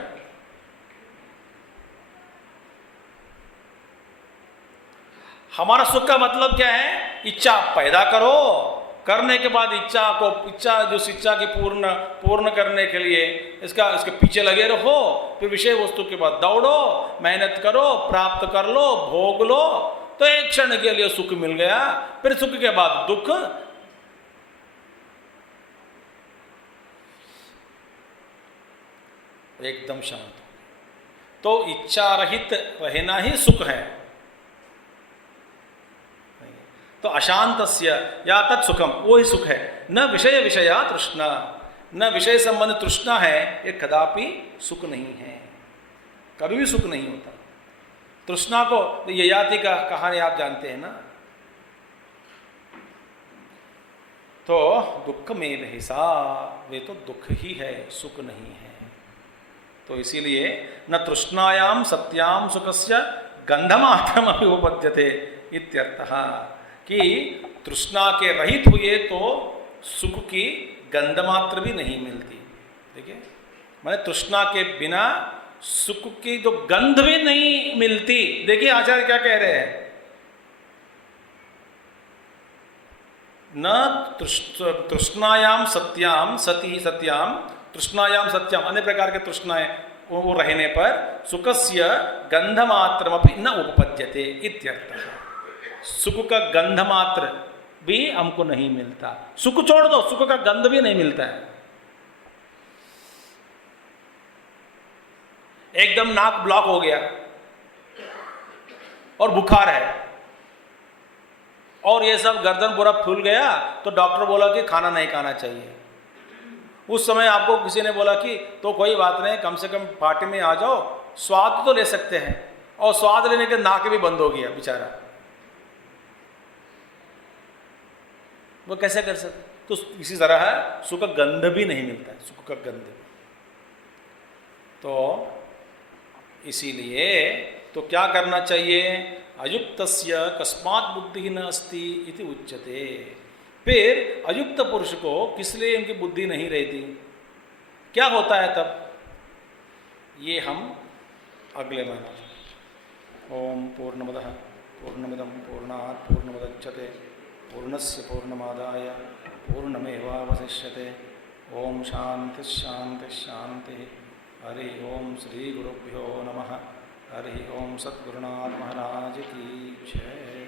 हमारा सुख का मतलब क्या है? इच्छा पैदा करो, करने के बाद जिस इच्छा की पूर्ण करने के लिए इसके पीछे लगे रहो, फिर विषय वस्तु के बाद दौड़ो, मेहनत करो, प्राप्त कर लो, भोग लो, तो एक क्षण के लिए सुख मिल गया, फिर सुख के बाद दुख। एकदम शांत। तो इच्छा रहित रहना ही सुख है। तो अशांतस्य या तत्सुखम, वो ही सुख है। न विषय विषया तृष्णा, न विषय संबंध तृष्णा है, ये कदापि सुख नहीं है, कभी भी सुख नहीं होता। तृष्णा को ययाति का कहानी आप जानते हैं ना, तो दुख में हिसा, वे तो दुख ही है, सुख नहीं है। तो इसीलिए न तृष्णायाम सत्याम सुखस्य गंधमात्रम अभी उपपद्यते इत्यर्थः, कि तृष्णा के रहित हुए तो सुख की गंध मात्र भी नहीं मिलती। देखिए मैंने तृष्णा के बिना सुख की तो गंध भी नहीं मिलती। देखिए आचार्य क्या कह रहे हैं, न तृष्णायाम सत्याम सती सत्याम, तृष्णायाम सत्याम, अन्य प्रकार के तृष्णाएं वो रहने पर सुखस्य गंधमात्रमपि न उपपद्यते इत्यर्थः। सुख का गंध मात्र भी हमको नहीं मिलता। सुख छोड़ दो, सुख का गंध भी नहीं मिलता है। एकदम नाक ब्लॉक हो गया और बुखार है और ये सब गर्दन पूरा फूल गया, तो डॉक्टर बोला कि खाना नहीं खाना चाहिए। उस समय आपको किसी ने बोला कि तो कोई बात नहीं, कम से कम पार्टी में आ जाओ, स्वाद तो ले सकते हैं, और स्वाद लेने के नाक भी बंद हो गया बेचारा, वो कैसे कर सकते? तो इसी तरह है, सुख का गंध भी नहीं मिलता है, सुख का गंध। तो इसीलिए तो क्या करना चाहिए? अयुक्तस्य कस्मात् बुद्धि न अस्ति इति उच्यते। फिर अयुक्त पुरुष को किस लिए इनकी बुद्धि नहीं रहती, क्या होता है तब? ये हम अगले महीने। ओम पूर्णमदः पूर्णमिदं पूर्णात् पूर्णमुदच्यते पूर्णस्य पूर्णमादाय पूर्णमेवावशिष्यते। ओम शांति शांति शांति। हरि ओम श्री गुरुभ्यो नमः। हरि ओम सद्गुरुनाथ महाराज की जय।